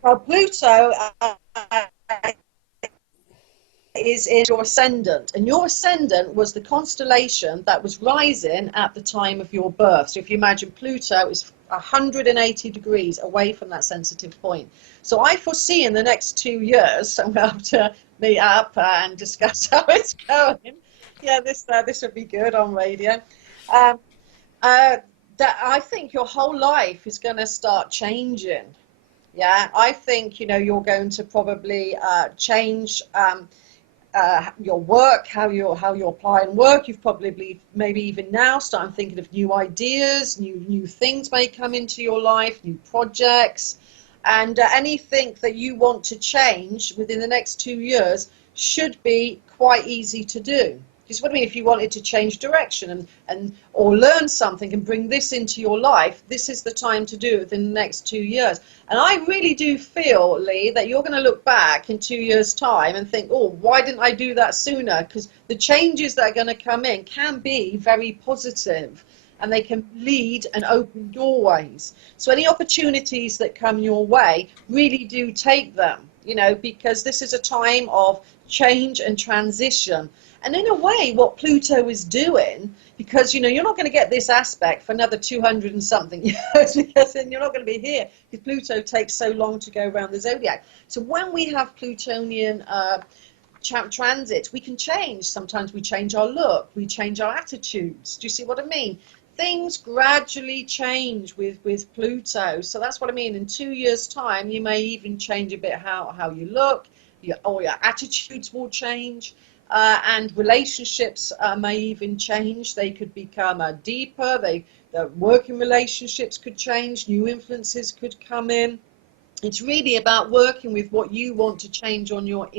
Well, Pluto is in your ascendant, and your ascendant was the constellation that was rising at the time of your birth. So if you imagine, Pluto is 180 degrees away from that sensitive point. So I foresee in the next 2 years, and we'll have to meet up and discuss how it's going. Yeah, this would be good on radio. That I think your whole life is going to start changing. Yeah, I think, you know, you're going to probably change your work, how you're applying work. You've probably, maybe even now, starting thinking of new ideas, new things may come into your life, new projects, and anything that you want to change within the next 2 years should be quite easy to do. Because what I mean, if you wanted to change direction and or learn something and bring this into your life, this is the time to do it within the next 2 years. And I really do feel, Lee, that you're going to look back in 2 years' time and think, oh, why didn't I do that sooner? Because the changes that are going to come in can be very positive, and they can lead and open doorways. So any opportunities that come your way, really do take them, you know, because this is a time of change and transition. And in a way, what Pluto is doing, because, you know, you're not going to get this aspect for another 200 and something years, because then you're not going to be here, because Pluto takes so long to go around the zodiac. So when we have Plutonian transits, we can change. Sometimes we change our look, we change our attitudes. Do you see what I mean? Things gradually change with Pluto. So that's what I mean. In 2 years' time, you may even change a bit how you look, or your attitudes will change. And relationships may even change. They could become deeper. They the working relationships could change, new influences could come in. It's really about working with what you want to change on your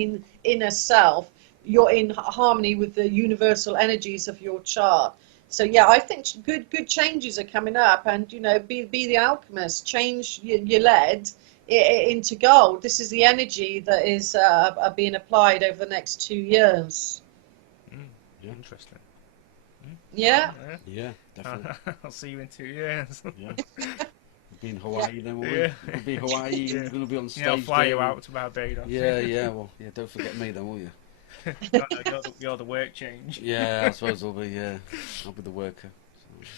inner self. You're in harmony with the universal energies of your chart. So yeah, I think good changes are coming up, and be the alchemist, change your lead into gold. This is the energy that is being applied over the next 2 years. Yeah. Interesting. Yeah. Yeah, definitely. I'll see you in 2 years. Yeah. We'll be in Yeah. Hawaii then, won't we? Yeah. We'll be in Hawaii. Yeah. We're going to be on stage Yeah, I'll fly there. you out to Barbados. Yeah, yeah. Well, yeah. Don't forget me then, will you? No, you're the work change. Yeah, I suppose I'll be. I'll be the worker. So.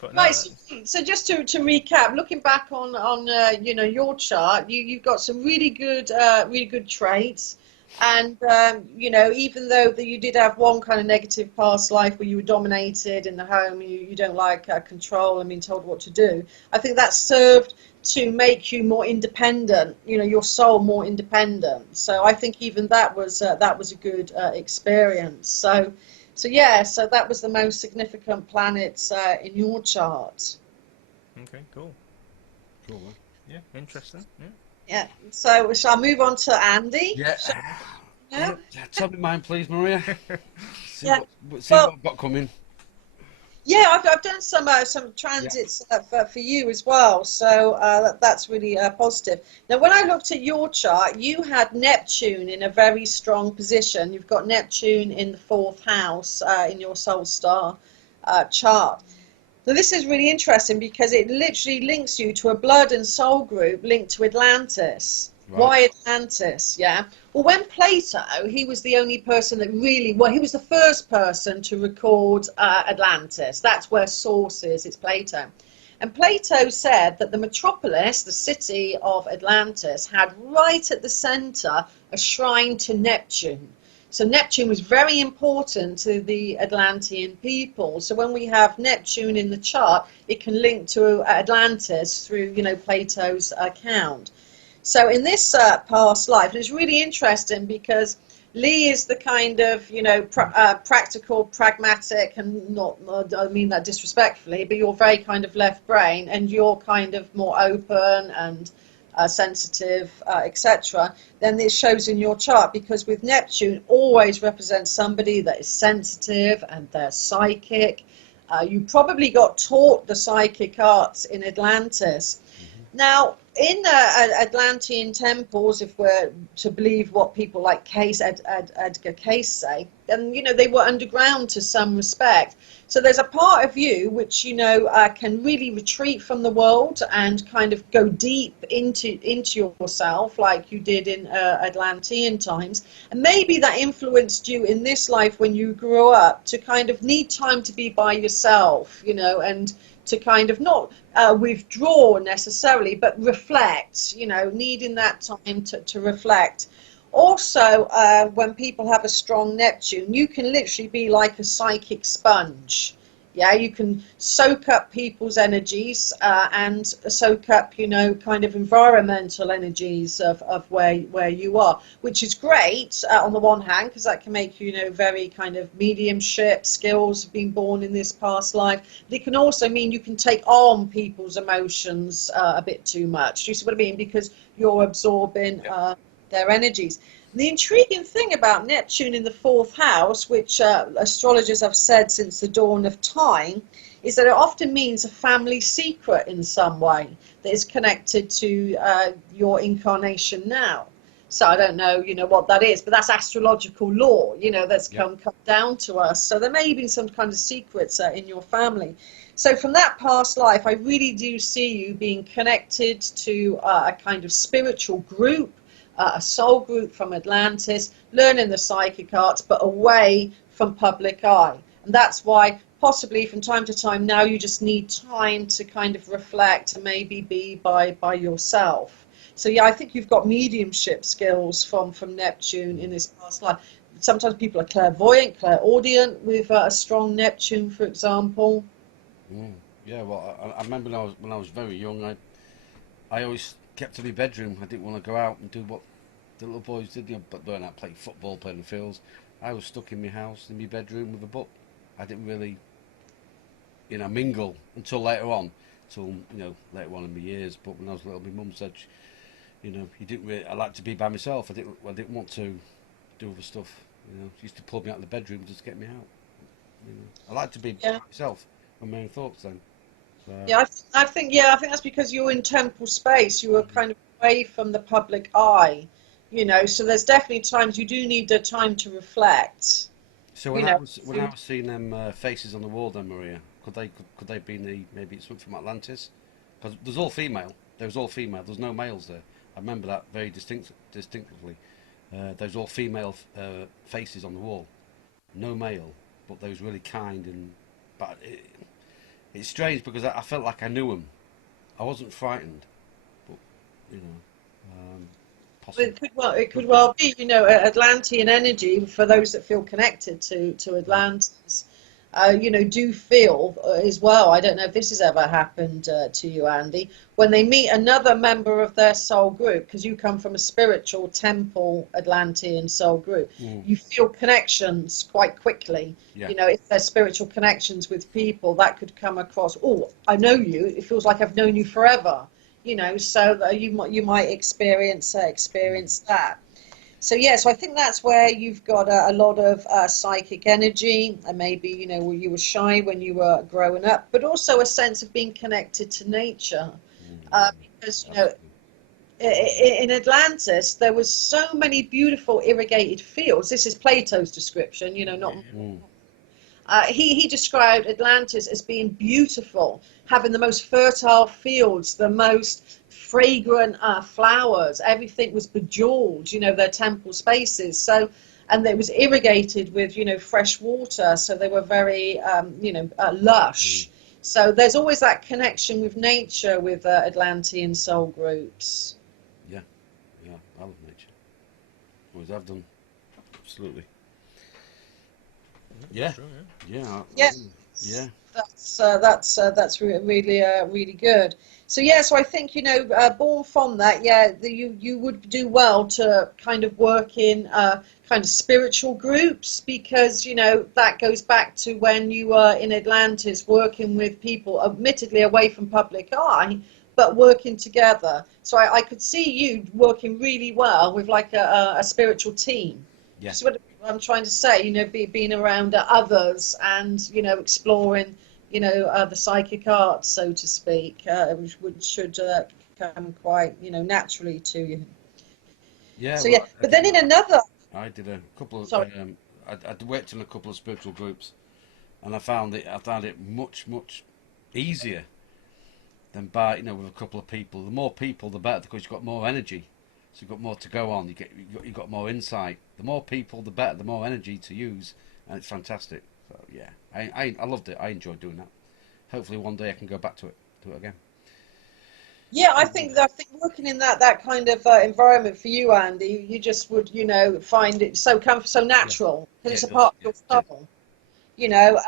But no, Right, so just to recap, looking back on your chart, you've got some really good traits, and even though that you did have one kind of negative past life where you were dominated in the home, you don't like control and being told what to do. I think that served to make you more independent, your soul more independent. So I think even that was a good experience. So that was the most significant planet in your chart. okay, cool. Cool, huh? Yeah, interesting. Yeah. Yeah. So shall I move on to Andy? Yeah. Yeah. Tell me mine, please, Maria. See Yeah. what Well, I've got coming. yeah, I've done some Yeah. transits for you as well, so that's really positive. Now, when I looked at your chart, you had Neptune in a very strong position. You've got Neptune in the fourth house in your soul star chart. So this is really interesting because it literally links you to a blood and soul group linked to Atlantis. Right. Why Atlantis? Yeah. Well, when Plato, he was the only person that really, well, he was the first person to record Atlantis. That's where source is, it's Plato. And Plato said that the metropolis, the city of Atlantis, had right at the center a shrine to Neptune. So Neptune was very important to the Atlantean people. So when we have Neptune in the chart, it can link to Atlantis through, Plato's account. So in this past life, it's really interesting because Lee is the kind of, practical, pragmatic, and not, I don't mean that disrespectfully, but you're very kind of left brain, and you're kind of more open and sensitive, etc. Then this shows in your chart because with Neptune always represents somebody that is sensitive and they're psychic. You probably got taught the psychic arts in Atlantis. Now, in Atlantean temples, if we're to believe what people like Edgar Cayce say, then, they were underground to some respect. So there's a part of you which, can really retreat from the world and kind of go deep into yourself like you did in Atlantean times. And maybe that influenced you in this life when you grew up to kind of need time to be by yourself, and to kind of not withdraw necessarily, but reflect, needing that time to reflect. Also, when people have a strong Neptune, you can literally be like a psychic sponge. Yeah, you can soak up people's energies and soak up, kind of environmental energies of where you are, which is great on the one hand, because that can make you, very kind of mediumship skills of being born in this past life. But it can also mean you can take on people's emotions a bit too much. You see what I mean? Because you're absorbing their energies. The intriguing thing about Neptune in the fourth house, which astrologers have said since the dawn of time, is that it often means a family secret in some way that is connected to your incarnation now. So I don't know, what that is, but that's astrological law, that's come down to us. So there may be some kind of secrets in your family. So from that past life, I really do see you being connected to a kind of spiritual group, a soul group from Atlantis, learning the psychic arts, but away from public eye. And that's why possibly from time to time now you just need time to kind of reflect and maybe be by yourself. So yeah, I think you've got mediumship skills from Neptune in this past life. Sometimes people are clairvoyant, clairaudient with a strong Neptune, for example. Yeah, well, I remember when I was very young, I always kept in my bedroom. I didn't want to go out and do what the little boys did, but going out play football, playing the fields. I was stuck in my house, in my bedroom with a book. I didn't really mingle until later on, later on in my years. But when I was little, my mum said, you didn't really. I like to be by myself. I didn't want to do other stuff. She used to pull me out of the bedroom just to get me out. I like to be by myself and my own thoughts then. So, Yeah, I think that's because you're in temple space. You were kind of away from the public eye, So there's definitely times you do need the time to reflect. so You when I know, was when I was seeing them faces on the wall, then Maria, could they be maybe it's from Atlantis? Because there's all female. There was all female. There's no males there. I remember that very distinctively. There's all female faces on the wall, no male, but they was really kind and. But it's strange because I felt like I knew them. I wasn't frightened, but possibly. it could well be, Atlantean energy for those that feel connected to Atlantis. Do feel as well. I don't know if this has ever happened to you, Andy, when they meet another member of their soul group, because you come from a spiritual temple Atlantean soul group, you feel connections quite quickly. Yeah. If there's spiritual connections with people, that could come across, oh, I know you. It feels like I've known you forever. So that you might experience that. So so I think that's where you've got a lot of psychic energy, and maybe you were shy when you were growing up, but also a sense of being connected to nature, because in Atlantis there was so many beautiful irrigated fields. This is Plato's description, not. He described Atlantis as being beautiful, having the most fertile fields, the most fragrant flowers. Everything was bejeweled, their temple spaces. So, and it was irrigated with, fresh water. So they were very, lush. So there's always that connection with nature with Atlantean soul groups. Yeah, I love nature. Always have done. Absolutely. Yeah. True, Yeah. That's really really good. So so I think born from that, you would do well to kind of work in kind of spiritual groups, because that goes back to when you were in Atlantis working with people, admittedly away from public eye, but working together. So I could see you working really well with like a spiritual team. Yeah. So what I'm trying to say, being around others and exploring, the psychic arts, so to speak, which should come quite, naturally to you. Yeah. So Well, but then in another, I did a couple of. sorry, I worked in a couple of spiritual groups, and I found it much easier than with a couple of people. The more people, the better, because you've got more energy, so you've got more to go on. You've got more insight. The more people, the better. The more energy to use, and it's fantastic. So yeah, I loved it. I enjoyed doing that. Hopefully one day I can go back to it, do it again. yeah, I think working in that kind of environment for you, Andy, you just would, find it so natural, because it's a It does. part of your soul,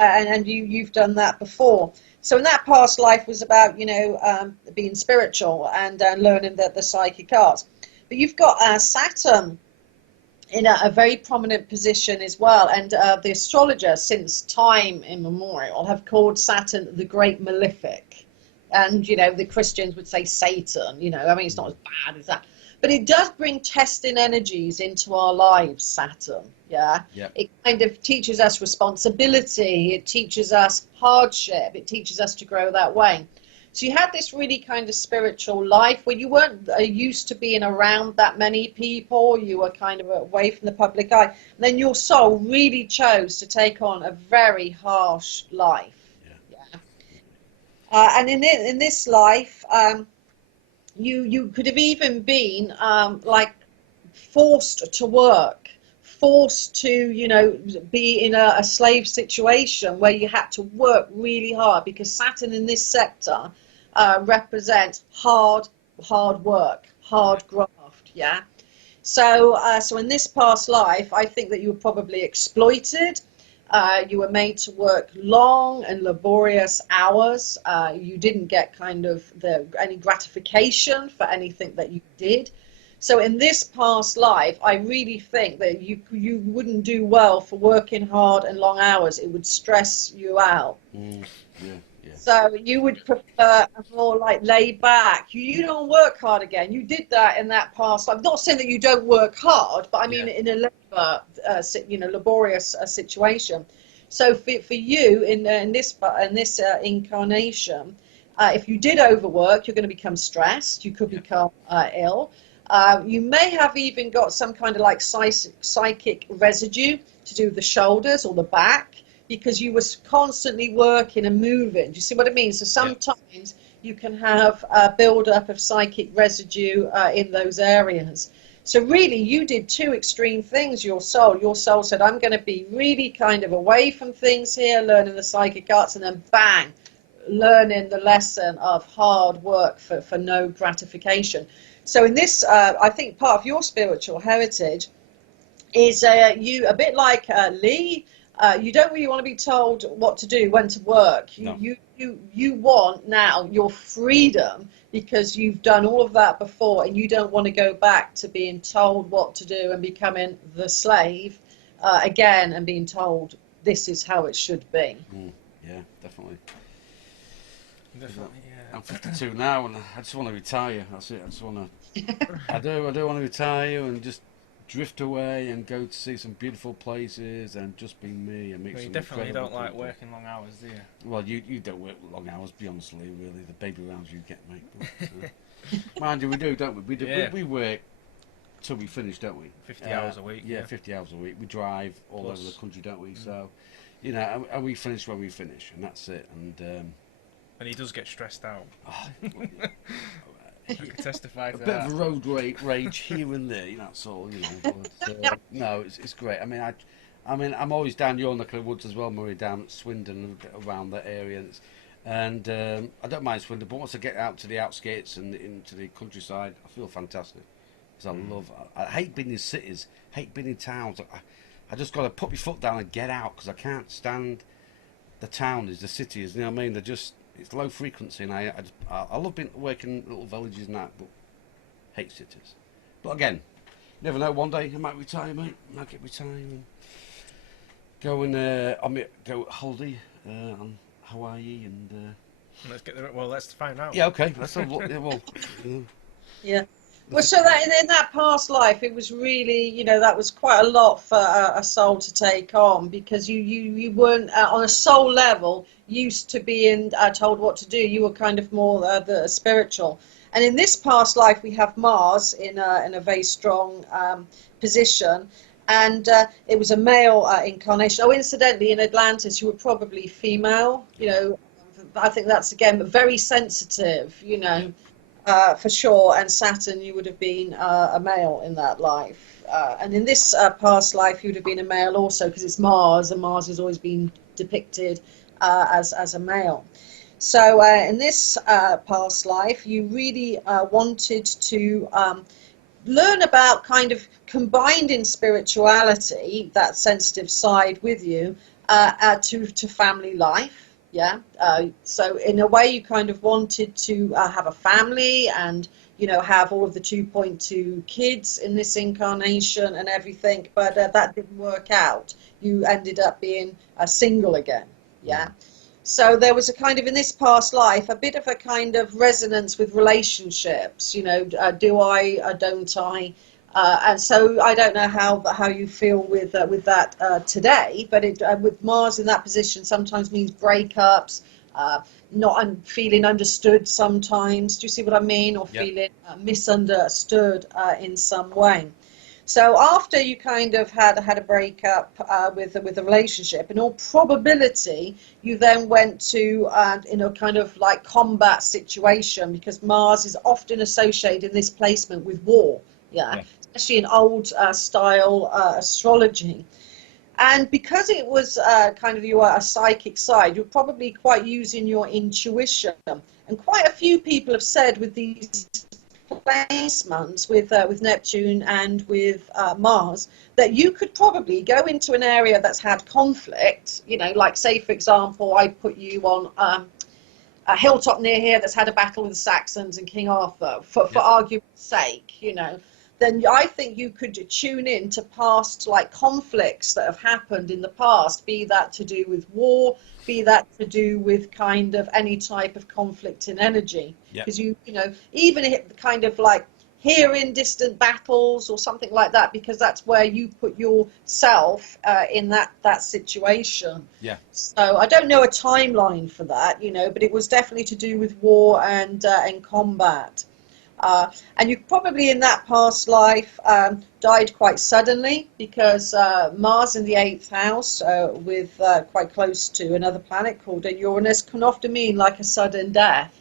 and you've done that before. So in that past life was about, being spiritual and learning the psychic arts. But you've got Saturn in a very prominent position as well, and the astrologers since time immemorial have called Saturn the Great Malefic, and the Christians would say Satan. I mean, it's not as bad as that, but it does bring testing energies into our lives, Saturn. It kind of teaches us responsibility, it teaches us hardship, it teaches us to grow that way. So you had this really kind of spiritual life where you weren't used to being around that many people. You were kind of away from the public eye. And then your soul really chose to take on a very harsh life. And in this life, you could have even been like forced to work, forced to be in a slave situation where you had to work really hard, because Saturn in this sector represents hard work, hard graft. So in this past life, I think that you were probably exploited. You were made to work long and laborious hours. You didn't get kind of any gratification for anything that you did. So in this past life, I really think that you wouldn't do well for working hard and long hours. It would stress you out. Yeah, So you would prefer a more like laid back. You don't work hard again. You did that in that past. I'm not saying that you don't work hard, but I mean Yeah. in a labor, laborious situation. So for you in this incarnation, if you did overwork, you're going to become stressed. You could Yeah. become ill. You may have even got some kind of like psychic residue to do with the shoulders or the back because you were constantly working and moving. Do you see what I mean? So sometimes you can have a build-up of psychic residue in those areas. So really, you did two extreme things, your soul. Your soul said, I'm going to be really kind of away from things here, learning the psychic arts, and then bang, learning the lesson of hard work for no gratification. So in this, I think part of your spiritual heritage is you a bit like Lee. You don't really want to be told what to do, when to work. No. You want now your freedom because you've done all of that before, and you don't want to go back to being told what to do and becoming the slave again and being told this is how it should be. Yeah, definitely. Definitely, yeah. I'm 52 now, and I just want to retire. That's it. I just want to. I do want to retire and just drift away and go to see some beautiful places and just be me and make Well, you some definitely incredible don't like people. working long hours, do you? Well, you don't work long hours, be honestly, really. The baby rounds you get, mate. But, mind you, we do, don't we? We, do, Yeah. we work till we finish, don't we? 50 hours a week. Yeah, 50 hours a week. We drive all Plus. over the country, don't we? So, you know, and we finish when we finish, and that's it. And And he does get stressed out. oh, I can testify to a bit that. of a road rage here and there, that's all, But, no, it's great. I mean, I'm always down your neck of the woods as well, Murray, down at Swindon, around that area. And I don't mind Swindon, but once I get out to the outskirts and into the countryside, I feel fantastic. Because I hate being in cities, hate being in towns. I just got to put my foot down and get out because I can't stand the towns, the cities, you know what I mean? It's low frequency, and I love working in little villages and that, but hate cities. But again, you never know. One day I might retire, mate. I might get retired and go and go holiday on Hawaii and. Let's find out. Yeah, okay. Let's have a look. Yeah, well. Yeah. Well, so that in that past life, it was really, that was quite a lot for a soul to take on because you weren't on a soul level used to being told what to do. You were kind of more the spiritual. And in this past life, we have Mars in a very strong position. And it was a male incarnation. Oh, incidentally, in Atlantis, you were probably female. I think that's, again, very sensitive, for sure. And Saturn, you would have been a male in that life. And in this past life, you would have been a male also because it's Mars, and Mars has always been depicted as a male. So in this past life, you really wanted to learn about kind of combining spirituality, that sensitive side with you, to family life. Yeah. So in a way, you kind of wanted to have a family and, have all of the 2.2 kids in this incarnation and everything. But that didn't work out. You ended up being single again. Yeah. So there was a kind of, in this past life, a bit of a kind of resonance with relationships. Do I, don't I? And so I don't know how you feel with that today, but with Mars in that position sometimes means breakups, not feeling understood sometimes. Do you see what I mean? Or feeling misunderstood in some way. So after you kind of had a breakup with a relationship, in all probability, you then went to in a kind of like combat situation because Mars is often associated in this placement with war. Yeah. Especially in old style astrology. And because it was kind of a psychic side, you're probably quite using your intuition. And quite a few people have said with these placements with Neptune and with Mars that you could probably go into an area that's had conflict, like say, for example, I put you on a hilltop near here that's had a battle with the Saxons and King Arthur, for argument's sake, then I think you could tune in to past like conflicts that have happened in the past, be that to do with war, be that to do with kind of any type of conflict in energy. Yeah. Because you know, even kind of like hearing distant battles or something like that, because that's where you put yourself in that situation. Yeah. So I don't know a timeline for that, you know, but it was definitely to do with war and combat. And you probably in that past life died quite suddenly, because Mars in the 8th house, with quite close to another planet called Uranus, can often mean like a sudden death.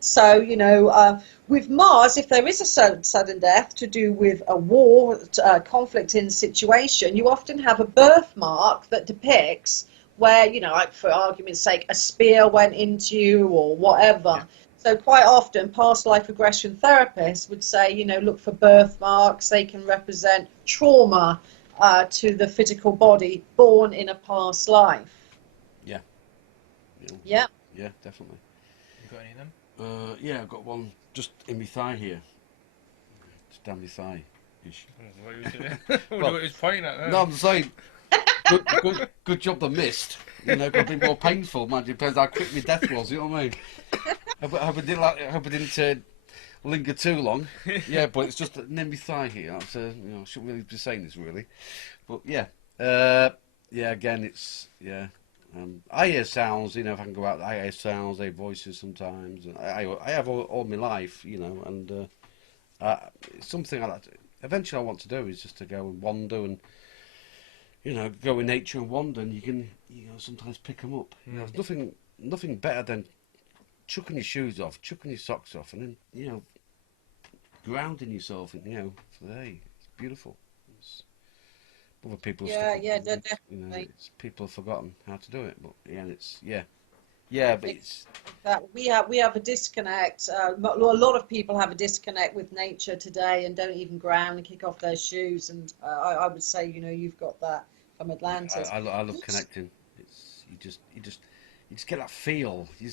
So, you know, with Mars, if there is a sudden death to do with a war, conflict in situation, you often have a birthmark that depicts where, you know, like for argument's sake, a spear went into you or whatever. Yeah. So quite often, past life regression therapists would say, you know, look for birthmarks. They can represent trauma to the physical body born in a past life. Yeah. Yeah. Yeah, definitely. You got any of them? Yeah, I've got one just in my thigh here. Just down my thigh. What he was doing? What Well, he was pointing at there. No, I'm saying, good job they missed. You know, got to be more painful, man. Depends how quick my death was. You know what I mean? I hope I didn't linger too long. Yeah, but it's just near my thigh here. That's, you know, I shouldn't really be saying this really, but yeah, yeah. Again, it's yeah. I hear sounds. You know, if I can go out, I hear sounds. I hear voices sometimes. And I have all my life. You know, and it's something I like to, eventually I want to do is just to go and wander and, you know, go in nature and wander, and you can, you know, sometimes pick them up. You know, there's nothing better than chucking your shoes off, chucking your socks off, and then, you know, grounding yourself, and, you know, for the day. It's beautiful. It's, other people, Definitely. you know, it's, people have forgotten how to do it, but yeah, it's but it's We have a disconnect. A lot of people have a disconnect with nature today and don't even ground and kick off their shoes. And I would say, you know, you've got that from Atlantis. I love connecting. It's you just get that feel. You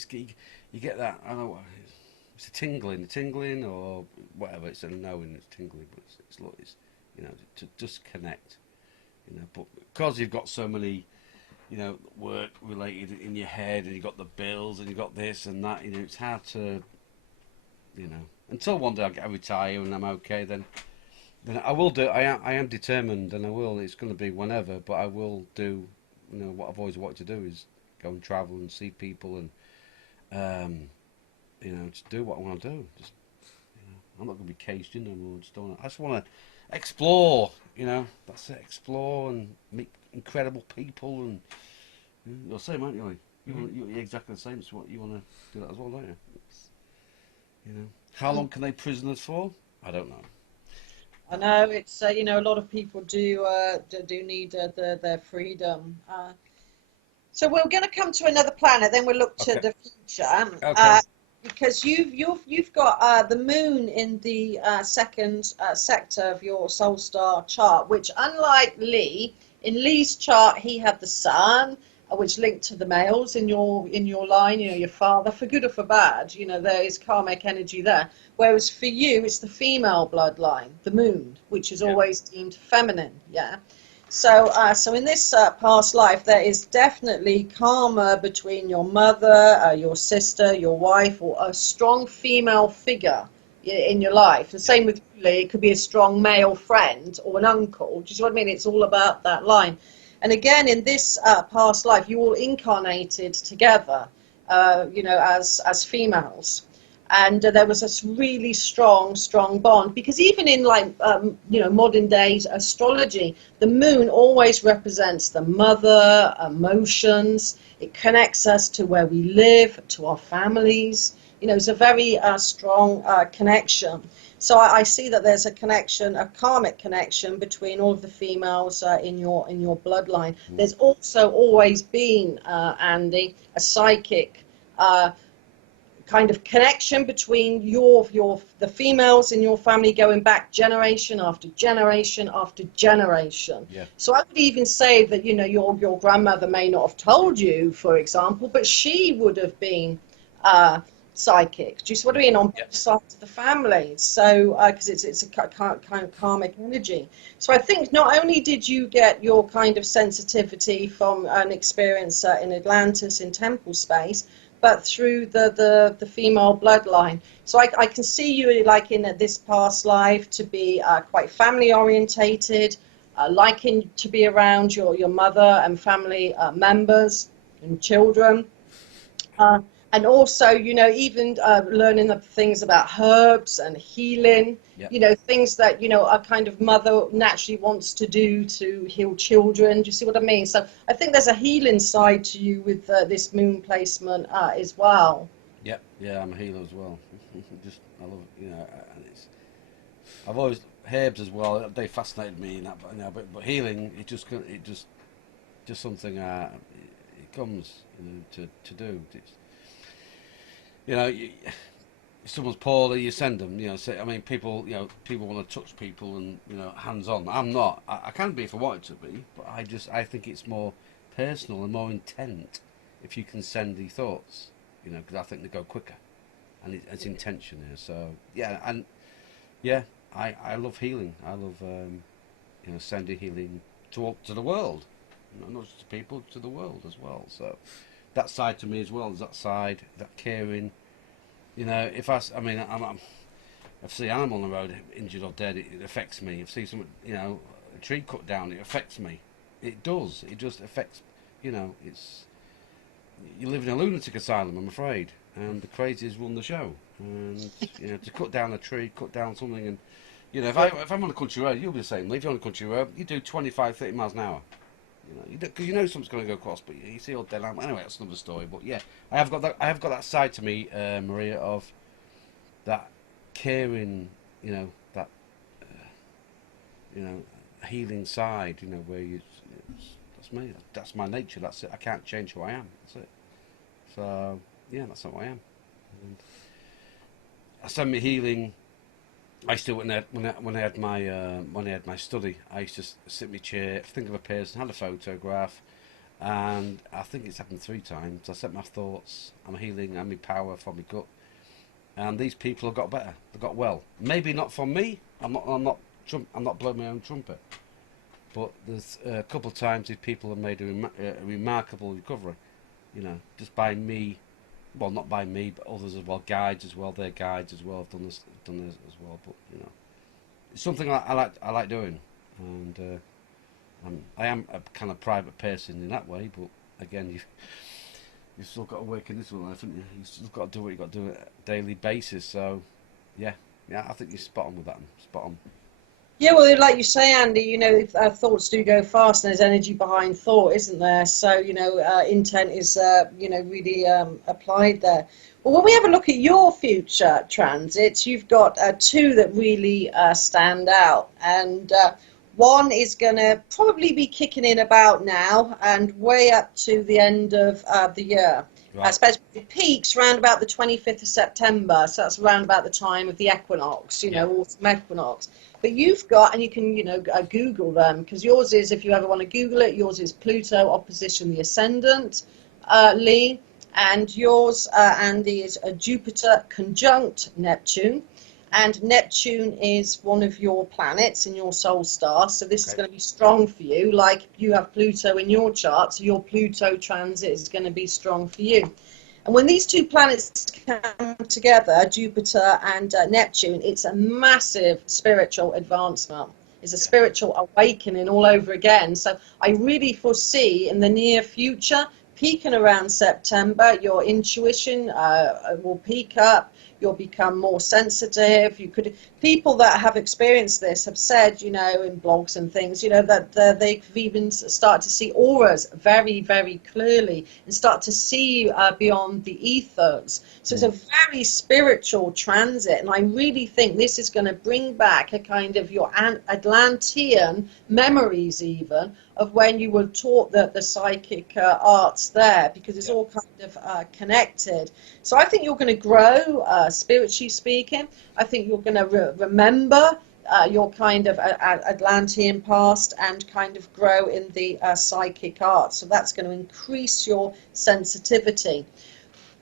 get that. I don't know. It's a tingling, or whatever. It's a knowing. It's tingling, but it's you know, to just connect. You know, but because you've got so many, you know, work related in your head, and you've got the bills, and you've got this and that. You know, it's hard to, you know, until one day I retire and I'm okay. Then I will do. I am determined, and I will. It's going to be whenever, but I will do. You know, what I've always wanted to do is go and travel and see people, and you know, just do what I want to do. Just, you know, I'm not going to be caged in anymore. I just want to explore. You know, that's it. Explore and meet incredible people, and you're the same, aren't you? You're exactly the same. So what you want to do that as well, don't you? You know, how long can they prison us for? I don't know. I know it's you know, a lot of people do need their freedom. So we're going to come to another planet, then we'll look to the future. Okay. Because you've got the moon in the second sector of your soul star chart, which, unlike Lee, in Lee's chart he had the sun, which linked to the males in your line, you know, your father, for good or for bad, you know, there is karmic energy there. Whereas for you, it's the female bloodline, the moon, which is always deemed feminine. Yeah. So, so in this past life, there is definitely karma between your mother, your sister, your wife, or a strong female figure in your life. The same with Lee, it could be a strong male friend or an uncle. Do you see what I mean? It's all about that line. And again, in this past life, you all incarnated together, you know, as females. And there was this really strong bond, because even in like, you know, modern day astrology, the moon always represents the mother, emotions. It connects us to where we live, to our families. You know, it's a very strong connection. So I see that there's a connection, a karmic connection between all of the females in your bloodline. There's also always been, Andy, a psychic kind of connection between the females in your family going back generation after generation after generation. Yeah. So I would even say that, you know, your grandmother may not have told you, for example, but she would have been psychic. Do you see what I mean? On Yeah. both sides of the family. So, because it's a kind of karmic energy. So I think not only did you get your kind of sensitivity from an experience in Atlantis in temple space, but through the female bloodline. So I can see you like in this past life to be quite family orientated, liking to be around your mother and family members and children. Uh, and also, even learning the things about herbs and healing, Yeah. things that, a kind of mother naturally wants to do to heal children. Do you see what I mean? So I think there's a healing side to you with this moon placement as well. Yeah, yeah, I'm a healer as well. Just I love and I've always herbs as well. They fascinated me in that, but healing just something it comes to do. It's, if someone's poorly, you send them. I mean, people want to touch people and hands on. I'm not. I can be if I wanted to be, but I think it's more personal and more intent if you can send the thoughts. Because I think they go quicker, and it's intention here. So yeah, and yeah, I love healing. I love sending healing to the world, not just to people, to the world as well. So that side to me as well is that side, that caring. If I see an animal on the road injured or dead, it affects me. If I see someone, a tree cut down, it affects me. It does. It just affects. It's you live in a lunatic asylum, I'm afraid, and the crazies run the show. And to cut down a tree, cut down something, and if I'm on a country road, you'll be the same. If you're on a country road, you do 25, 30 miles an hour. Because something's going to go across, but you see all dead animals. Anyway, that's another story. But yeah, I have got that side to me, Maria, of that caring, that healing side. Where that's me. That's my nature. That's it. I can't change who I am. That's it. So yeah, that's who I am. And I send me healing. I used to when I had my study, I used to sit in my chair, think of a person, had a photograph, and I think it's happened 3 times. I set my thoughts, I'm healing, and my power from my gut, and these people have got better, they got well. Maybe not from me. I'm not blowing my own trumpet, but there's a couple of times these people have made a remarkable recovery. Just by me. Well, not by me, but others as well. Guides as well. Their guides as well have done this as well. But it's something I like doing, and I am a kind of private person in that way. But again, you've still got to work in this one life, haven't you? You've still got to do what you got to do on a daily basis. So, yeah, I think you're spot on with that. Spot on. Yeah, well, like you say, Andy, if thoughts do go fast, and there's energy behind thought, isn't there? So, intent is, really applied there. Well, when we have a look at your future transits, you've got 2 that really stand out. And one is going to probably be kicking in about now and way up to the end of the year. Right. Especially it peaks around about the 25th of September. So that's around about the time of the equinox, autumn equinox. But you've got, and you can, Google them, because yours is, if you ever want to Google it, yours is Pluto opposition the ascendant, Lee, and yours, Andy, is a Jupiter conjunct Neptune, and Neptune is one of your planets in your soul star, so this is going to be strong for you, like you have Pluto in your chart, so your Pluto transit is going to be strong for you. And when these 2 planets come together, Jupiter and Neptune, it's a massive spiritual advancement. It's a spiritual awakening all over again. So I really foresee in the near future, peaking around September, your intuition will peak up. You'll become more sensitive. People that have experienced this have said, in blogs and things, that they've even started to see auras very, very clearly and start to see beyond the ethers. So it's a very spiritual transit, and I really think this is going to bring back a kind of your Atlantean memories even of when you were taught the psychic arts there, because it's all kind of connected. So I think you're going to grow spiritually speaking. I think you're going to remember your kind of Atlantean past and kind of grow in the psychic arts. So that's going to increase your sensitivity.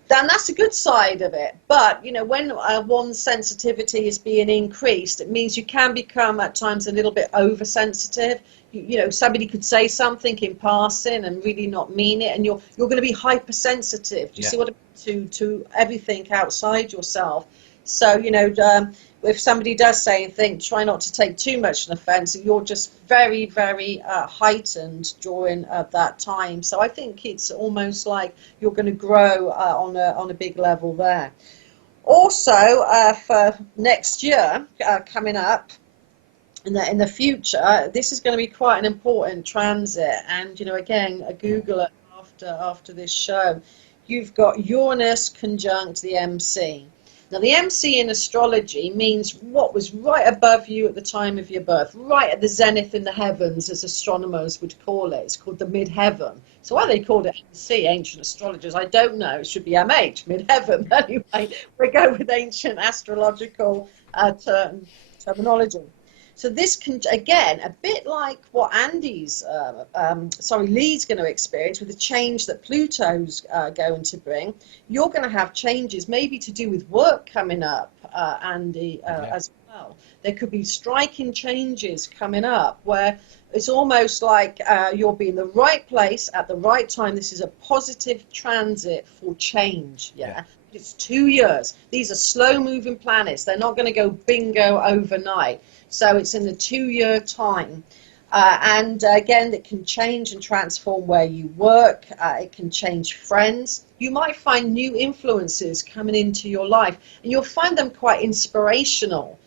then that's a good side of it. But, you know, when one's sensitivity is being increased, it means you can become at times a little bit oversensitive. You know, somebody could say something in passing and really not mean it, and you're going to be hypersensitive. Do you Yeah. see what I mean? To everything outside yourself. So, you know, if somebody does say anything, try not to take too much an offence. You're just very, very heightened during that time. So I think it's almost like you're going to grow on a big level there. Also, for next year coming up, in the future, this is going to be quite an important transit. And, you know, again, a Google it after this show. You've got Uranus conjunct the MC. Now, the MC in astrology means what was right above you at the time of your birth, right at the zenith in the heavens, as astronomers would call it. It's called the midheaven. So why they called it MC, ancient astrologers, I don't know. It should be MH, midheaven. Anyway, we go with ancient astrological terminology. So this can, again, a bit like what Lee's going to experience with the change that Pluto's going to bring. You're going to have changes maybe to do with work coming up, Andy, as well. There could be striking changes coming up where it's almost like you'll be in the right place at the right time. This is a positive transit for change, yeah. It's 2 years. These are slow-moving planets. They're not going to go bingo overnight. So it's in the 2-year time. And again, it can change and transform where you work. It can change friends. You might find new influences coming into your life, and you'll find them quite inspirational.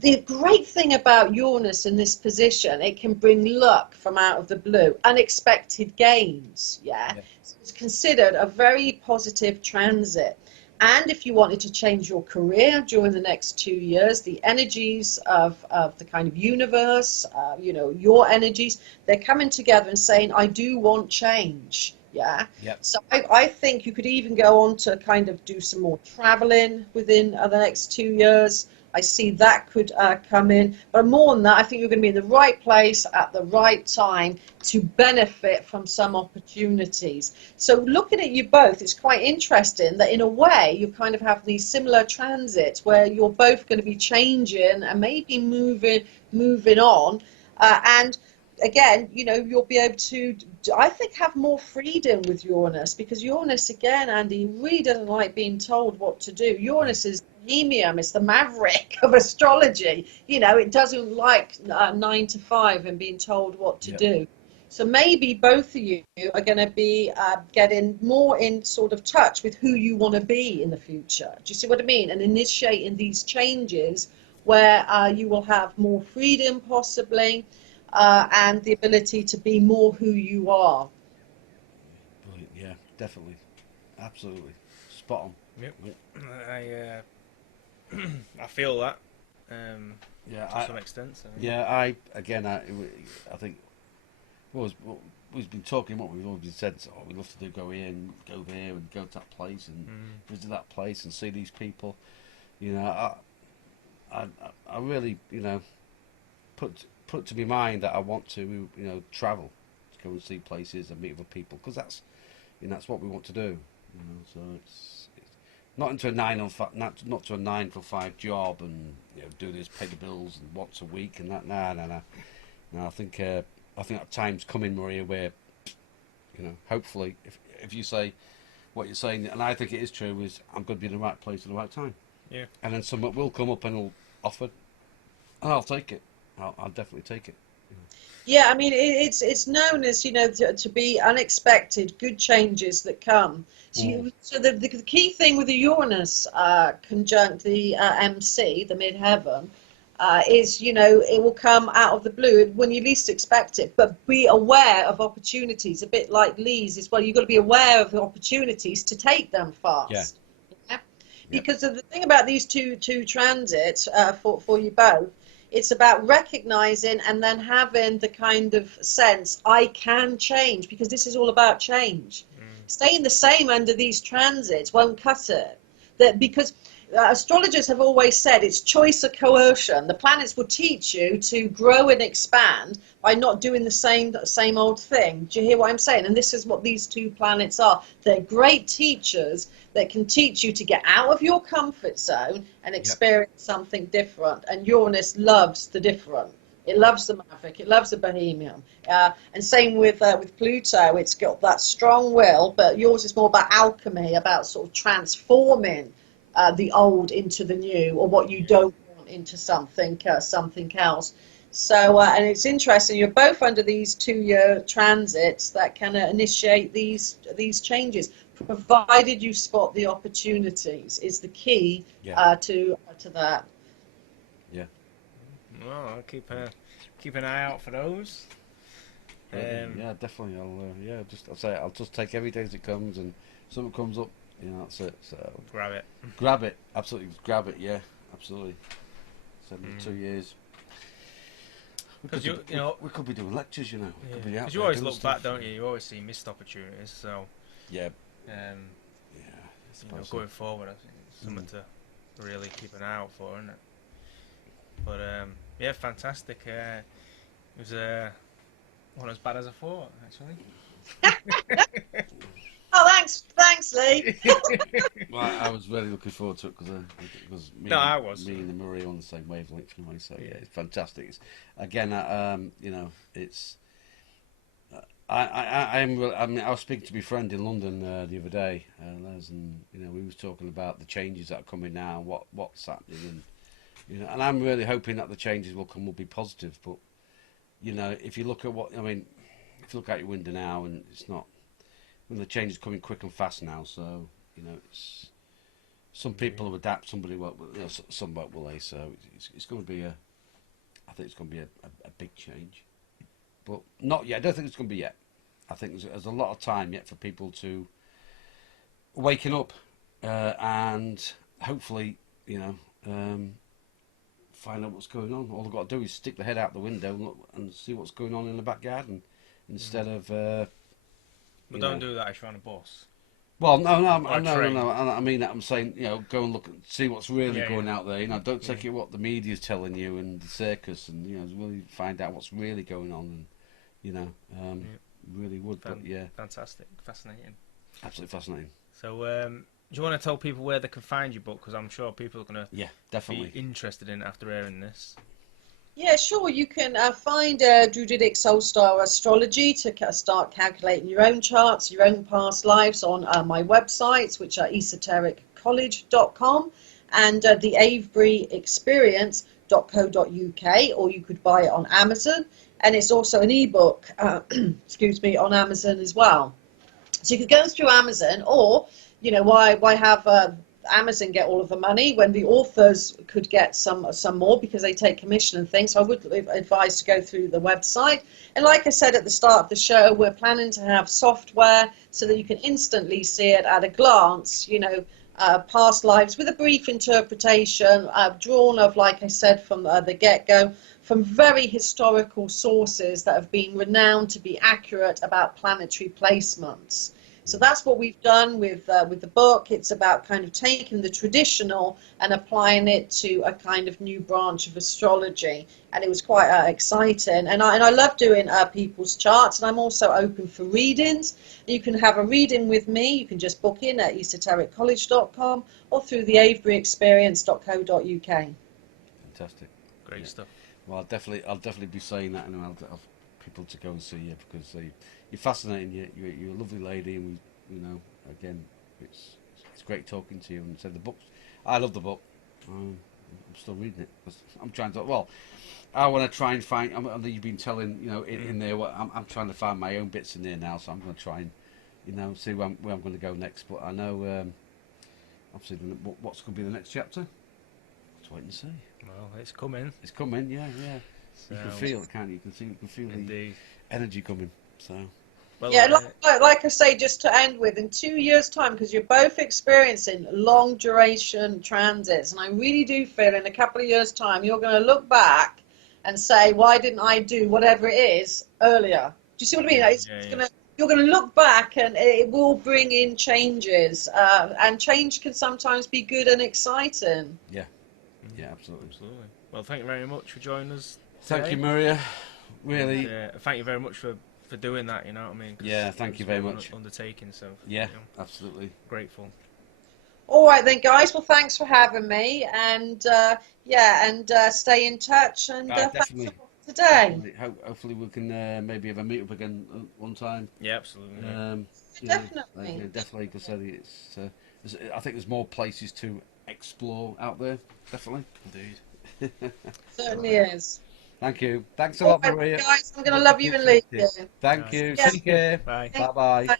The great thing about Uranus in this position, it can bring luck from out of the blue, unexpected gains, yeah? So it's considered a very positive transit. And if you wanted to change your career during the next 2 years, the energies of the kind of universe, you know, your energies, they're coming together and saying, I do want change. Yeah. Yep. So I think you could even go on to kind of do some more traveling within the next 2 years. I see that could come in. But more than that, I think you're going to be in the right place at the right time to benefit from some opportunities. So looking at you both, it's quite interesting that in a way you kind of have these similar transits where you're both going to be changing and maybe moving on. And again, you know, you'll be able to, I think, have more freedom with Uranus, because Uranus, again, Andy, really doesn't like being told what to do. Uranus is bohemian, it's the maverick of astrology. You know, it doesn't like 9 to 5 and being told what to do. So maybe both of you are going to be getting more in sort of touch with who you want to be in the future. Do you see what I mean? And initiating these changes where you will have more freedom, possibly, and the ability to be more who you are. Brilliant. Yeah, definitely, absolutely, spot on. Yep. I feel that. To some extent. So. Yeah, I think. Well, we've been talking. What we've always said. Oh, we love to go here and go there and go to that place and visit that place and see these people. You know, I really, you know, put to my mind that I want to, you know, travel, to go and see places and meet other people, because that's, you know, that's what we want to do. You know, so it's not into a 9 to a 9 to 5 job and, you know, do this, pay the bills and once a week and that. No. I think that time's coming, Maria, where, you know, hopefully, if you say what you're saying, and I think it is true, is I'm going to be in the right place at the right time. Yeah. And then someone will come up and will offer, and I'll take it. I'll definitely take it. Yeah, I mean, it's known as, you know, to be unexpected, good changes that come. So, the key thing with the Uranus conjunct the MC, the midheaven, is, you know, it will come out of the blue when you least expect it, but be aware of opportunities, a bit like Lee's as well. You've got to be aware of the opportunities to take them fast. Yeah? Because of the thing about these two transits for you both, it's about recognizing and then having the kind of sense, I can change, because this is all about change. Staying the same under these transits won't cut it. Because astrologers have always said it's choice or coercion. The planets will teach you to grow and expand by not doing the same old thing. Do you hear what I'm saying? And this is what these two planets are. They're great teachers that can teach you to get out of your comfort zone and experience something different. And Uranus loves the different. It loves the maverick. It loves the bohemian. And same with Pluto. It's got that strong will, but yours is more about alchemy, about sort of transforming the old into the new, or what you don't want into something else. So, and it's interesting. You're both under these 2-year transits that can initiate these changes, provided you spot the opportunities. Is the key to that. Yeah. Well, I'll keep an eye out for those. Yeah, definitely. I'll say I'll just take every day as it comes, and something comes up, that's it. So grab it, absolutely grab it. Yeah, absolutely. 2 years. Because we could be doing lectures, Because you always look back, don't you? You always see missed opportunities. So yeah, going forward, I think it's something to really keep an eye out for, isn't it? But yeah, fantastic. It was not as bad as I thought, actually. Oh, thanks, Lee. Well, I was really looking forward to it because me and Murray are on the same wavelength anyway. So yeah, it's fantastic. It's I was speaking to my friend in London the other day, Les, and we was talking about the changes that are coming now, what's happening, and and I'm really hoping that the changes will be positive. But if you look at if you look out your window now, and it's not. The change is coming quick and fast now, so it's some people will adapt, somebody won't, some won't, will they? So it's going to be I think it's going to be a big change, but not yet. I don't think it's going to be yet. I think there's a lot of time yet for people to waking up and hopefully find out what's going on. All they've got to do is stick their head out the window and look and see what's going on in the back garden instead of. But don't do that if you're on a bus. Well, no. I mean that. I'm saying, go and look and see what's really going out there. Don't take it what the media's telling you and the circus, and really find out what's really going on. And really would. But yeah, fantastic, fascinating, absolutely fascinating. So, do you want to tell people where they can find your book? Because I'm sure people are going to definitely be interested in it after hearing this. Yeah, sure. You can find Druidic Soul Star Astrology to start calculating your own charts, your own past lives on my websites, which are esotericcollege.com and the Avebury Experience.co.uk, or you could buy it on Amazon. And it's also an ebook, on Amazon as well. So you could go through Amazon, or, why have Amazon get all of the money when the authors could get some more, because they take commission and things. So I would advise to go through the website. And like I said at the start of the show, we're planning to have software so that you can instantly see it at a glance, past lives with a brief interpretation, drawn of, like I said, from the get-go, from very historical sources that have been renowned to be accurate about planetary placements. So that's what we've done with the book. It's about kind of taking the traditional and applying it to a kind of new branch of astrology, and it was quite exciting. And I love doing people's charts, and I'm also open for readings. You can have a reading with me. You can just book in at esotericcollege.com or through the Avebury Experience.co.uk. Fantastic, great stuff. Well, I'll definitely be saying that, and I'll have people to go and see you because you're fascinating. You're a lovely lady, and again, it's great talking to you. And so the book, I love the book. I'm still reading it. I'm trying to. Well, I want to try and find. You've been telling in there. I'm trying to find my own bits in there now. So I'm going to try and see where I'm going to go next. But I know obviously what's going to be the next chapter. Let's wait and see. Well, it's coming. It's coming. Yeah. So, you can feel it, can't you? You can feel the energy coming. So. Well, yeah, like I say, just to end with, in 2 years' time, because you're both experiencing long duration transits, and I really do feel in a couple of years' time you're going to look back and say, why didn't I do whatever it is earlier? Do you see what I mean? It's going to you're going to look back and it will bring in changes. And change can sometimes be good and exciting. Yeah, yeah, absolutely. Absolutely. Well, thank you very much for joining us Thank today. you, Maria. Really. Thank you very much for doing that. You know what I mean? 'Cause Yeah, thank it's you very quite an much. undertaking. So Yeah, you know, absolutely. grateful. All right then, guys. Well, thanks for having me, and stay in touch. And thanks a Definitely. lot for today. Definitely. Hopefully we can maybe have a meet up again one time. Yeah, absolutely. Yeah. You know, Definitely. definitely, because I think there's more places to explore out there. Definitely. Indeed. Certainly is. Thank you. Thanks a All lot, right, Maria. guys. I'm going to Much love you and leave you. appreciated. Thank Nice. you. Yeah. Take care. Bye. Bye bye.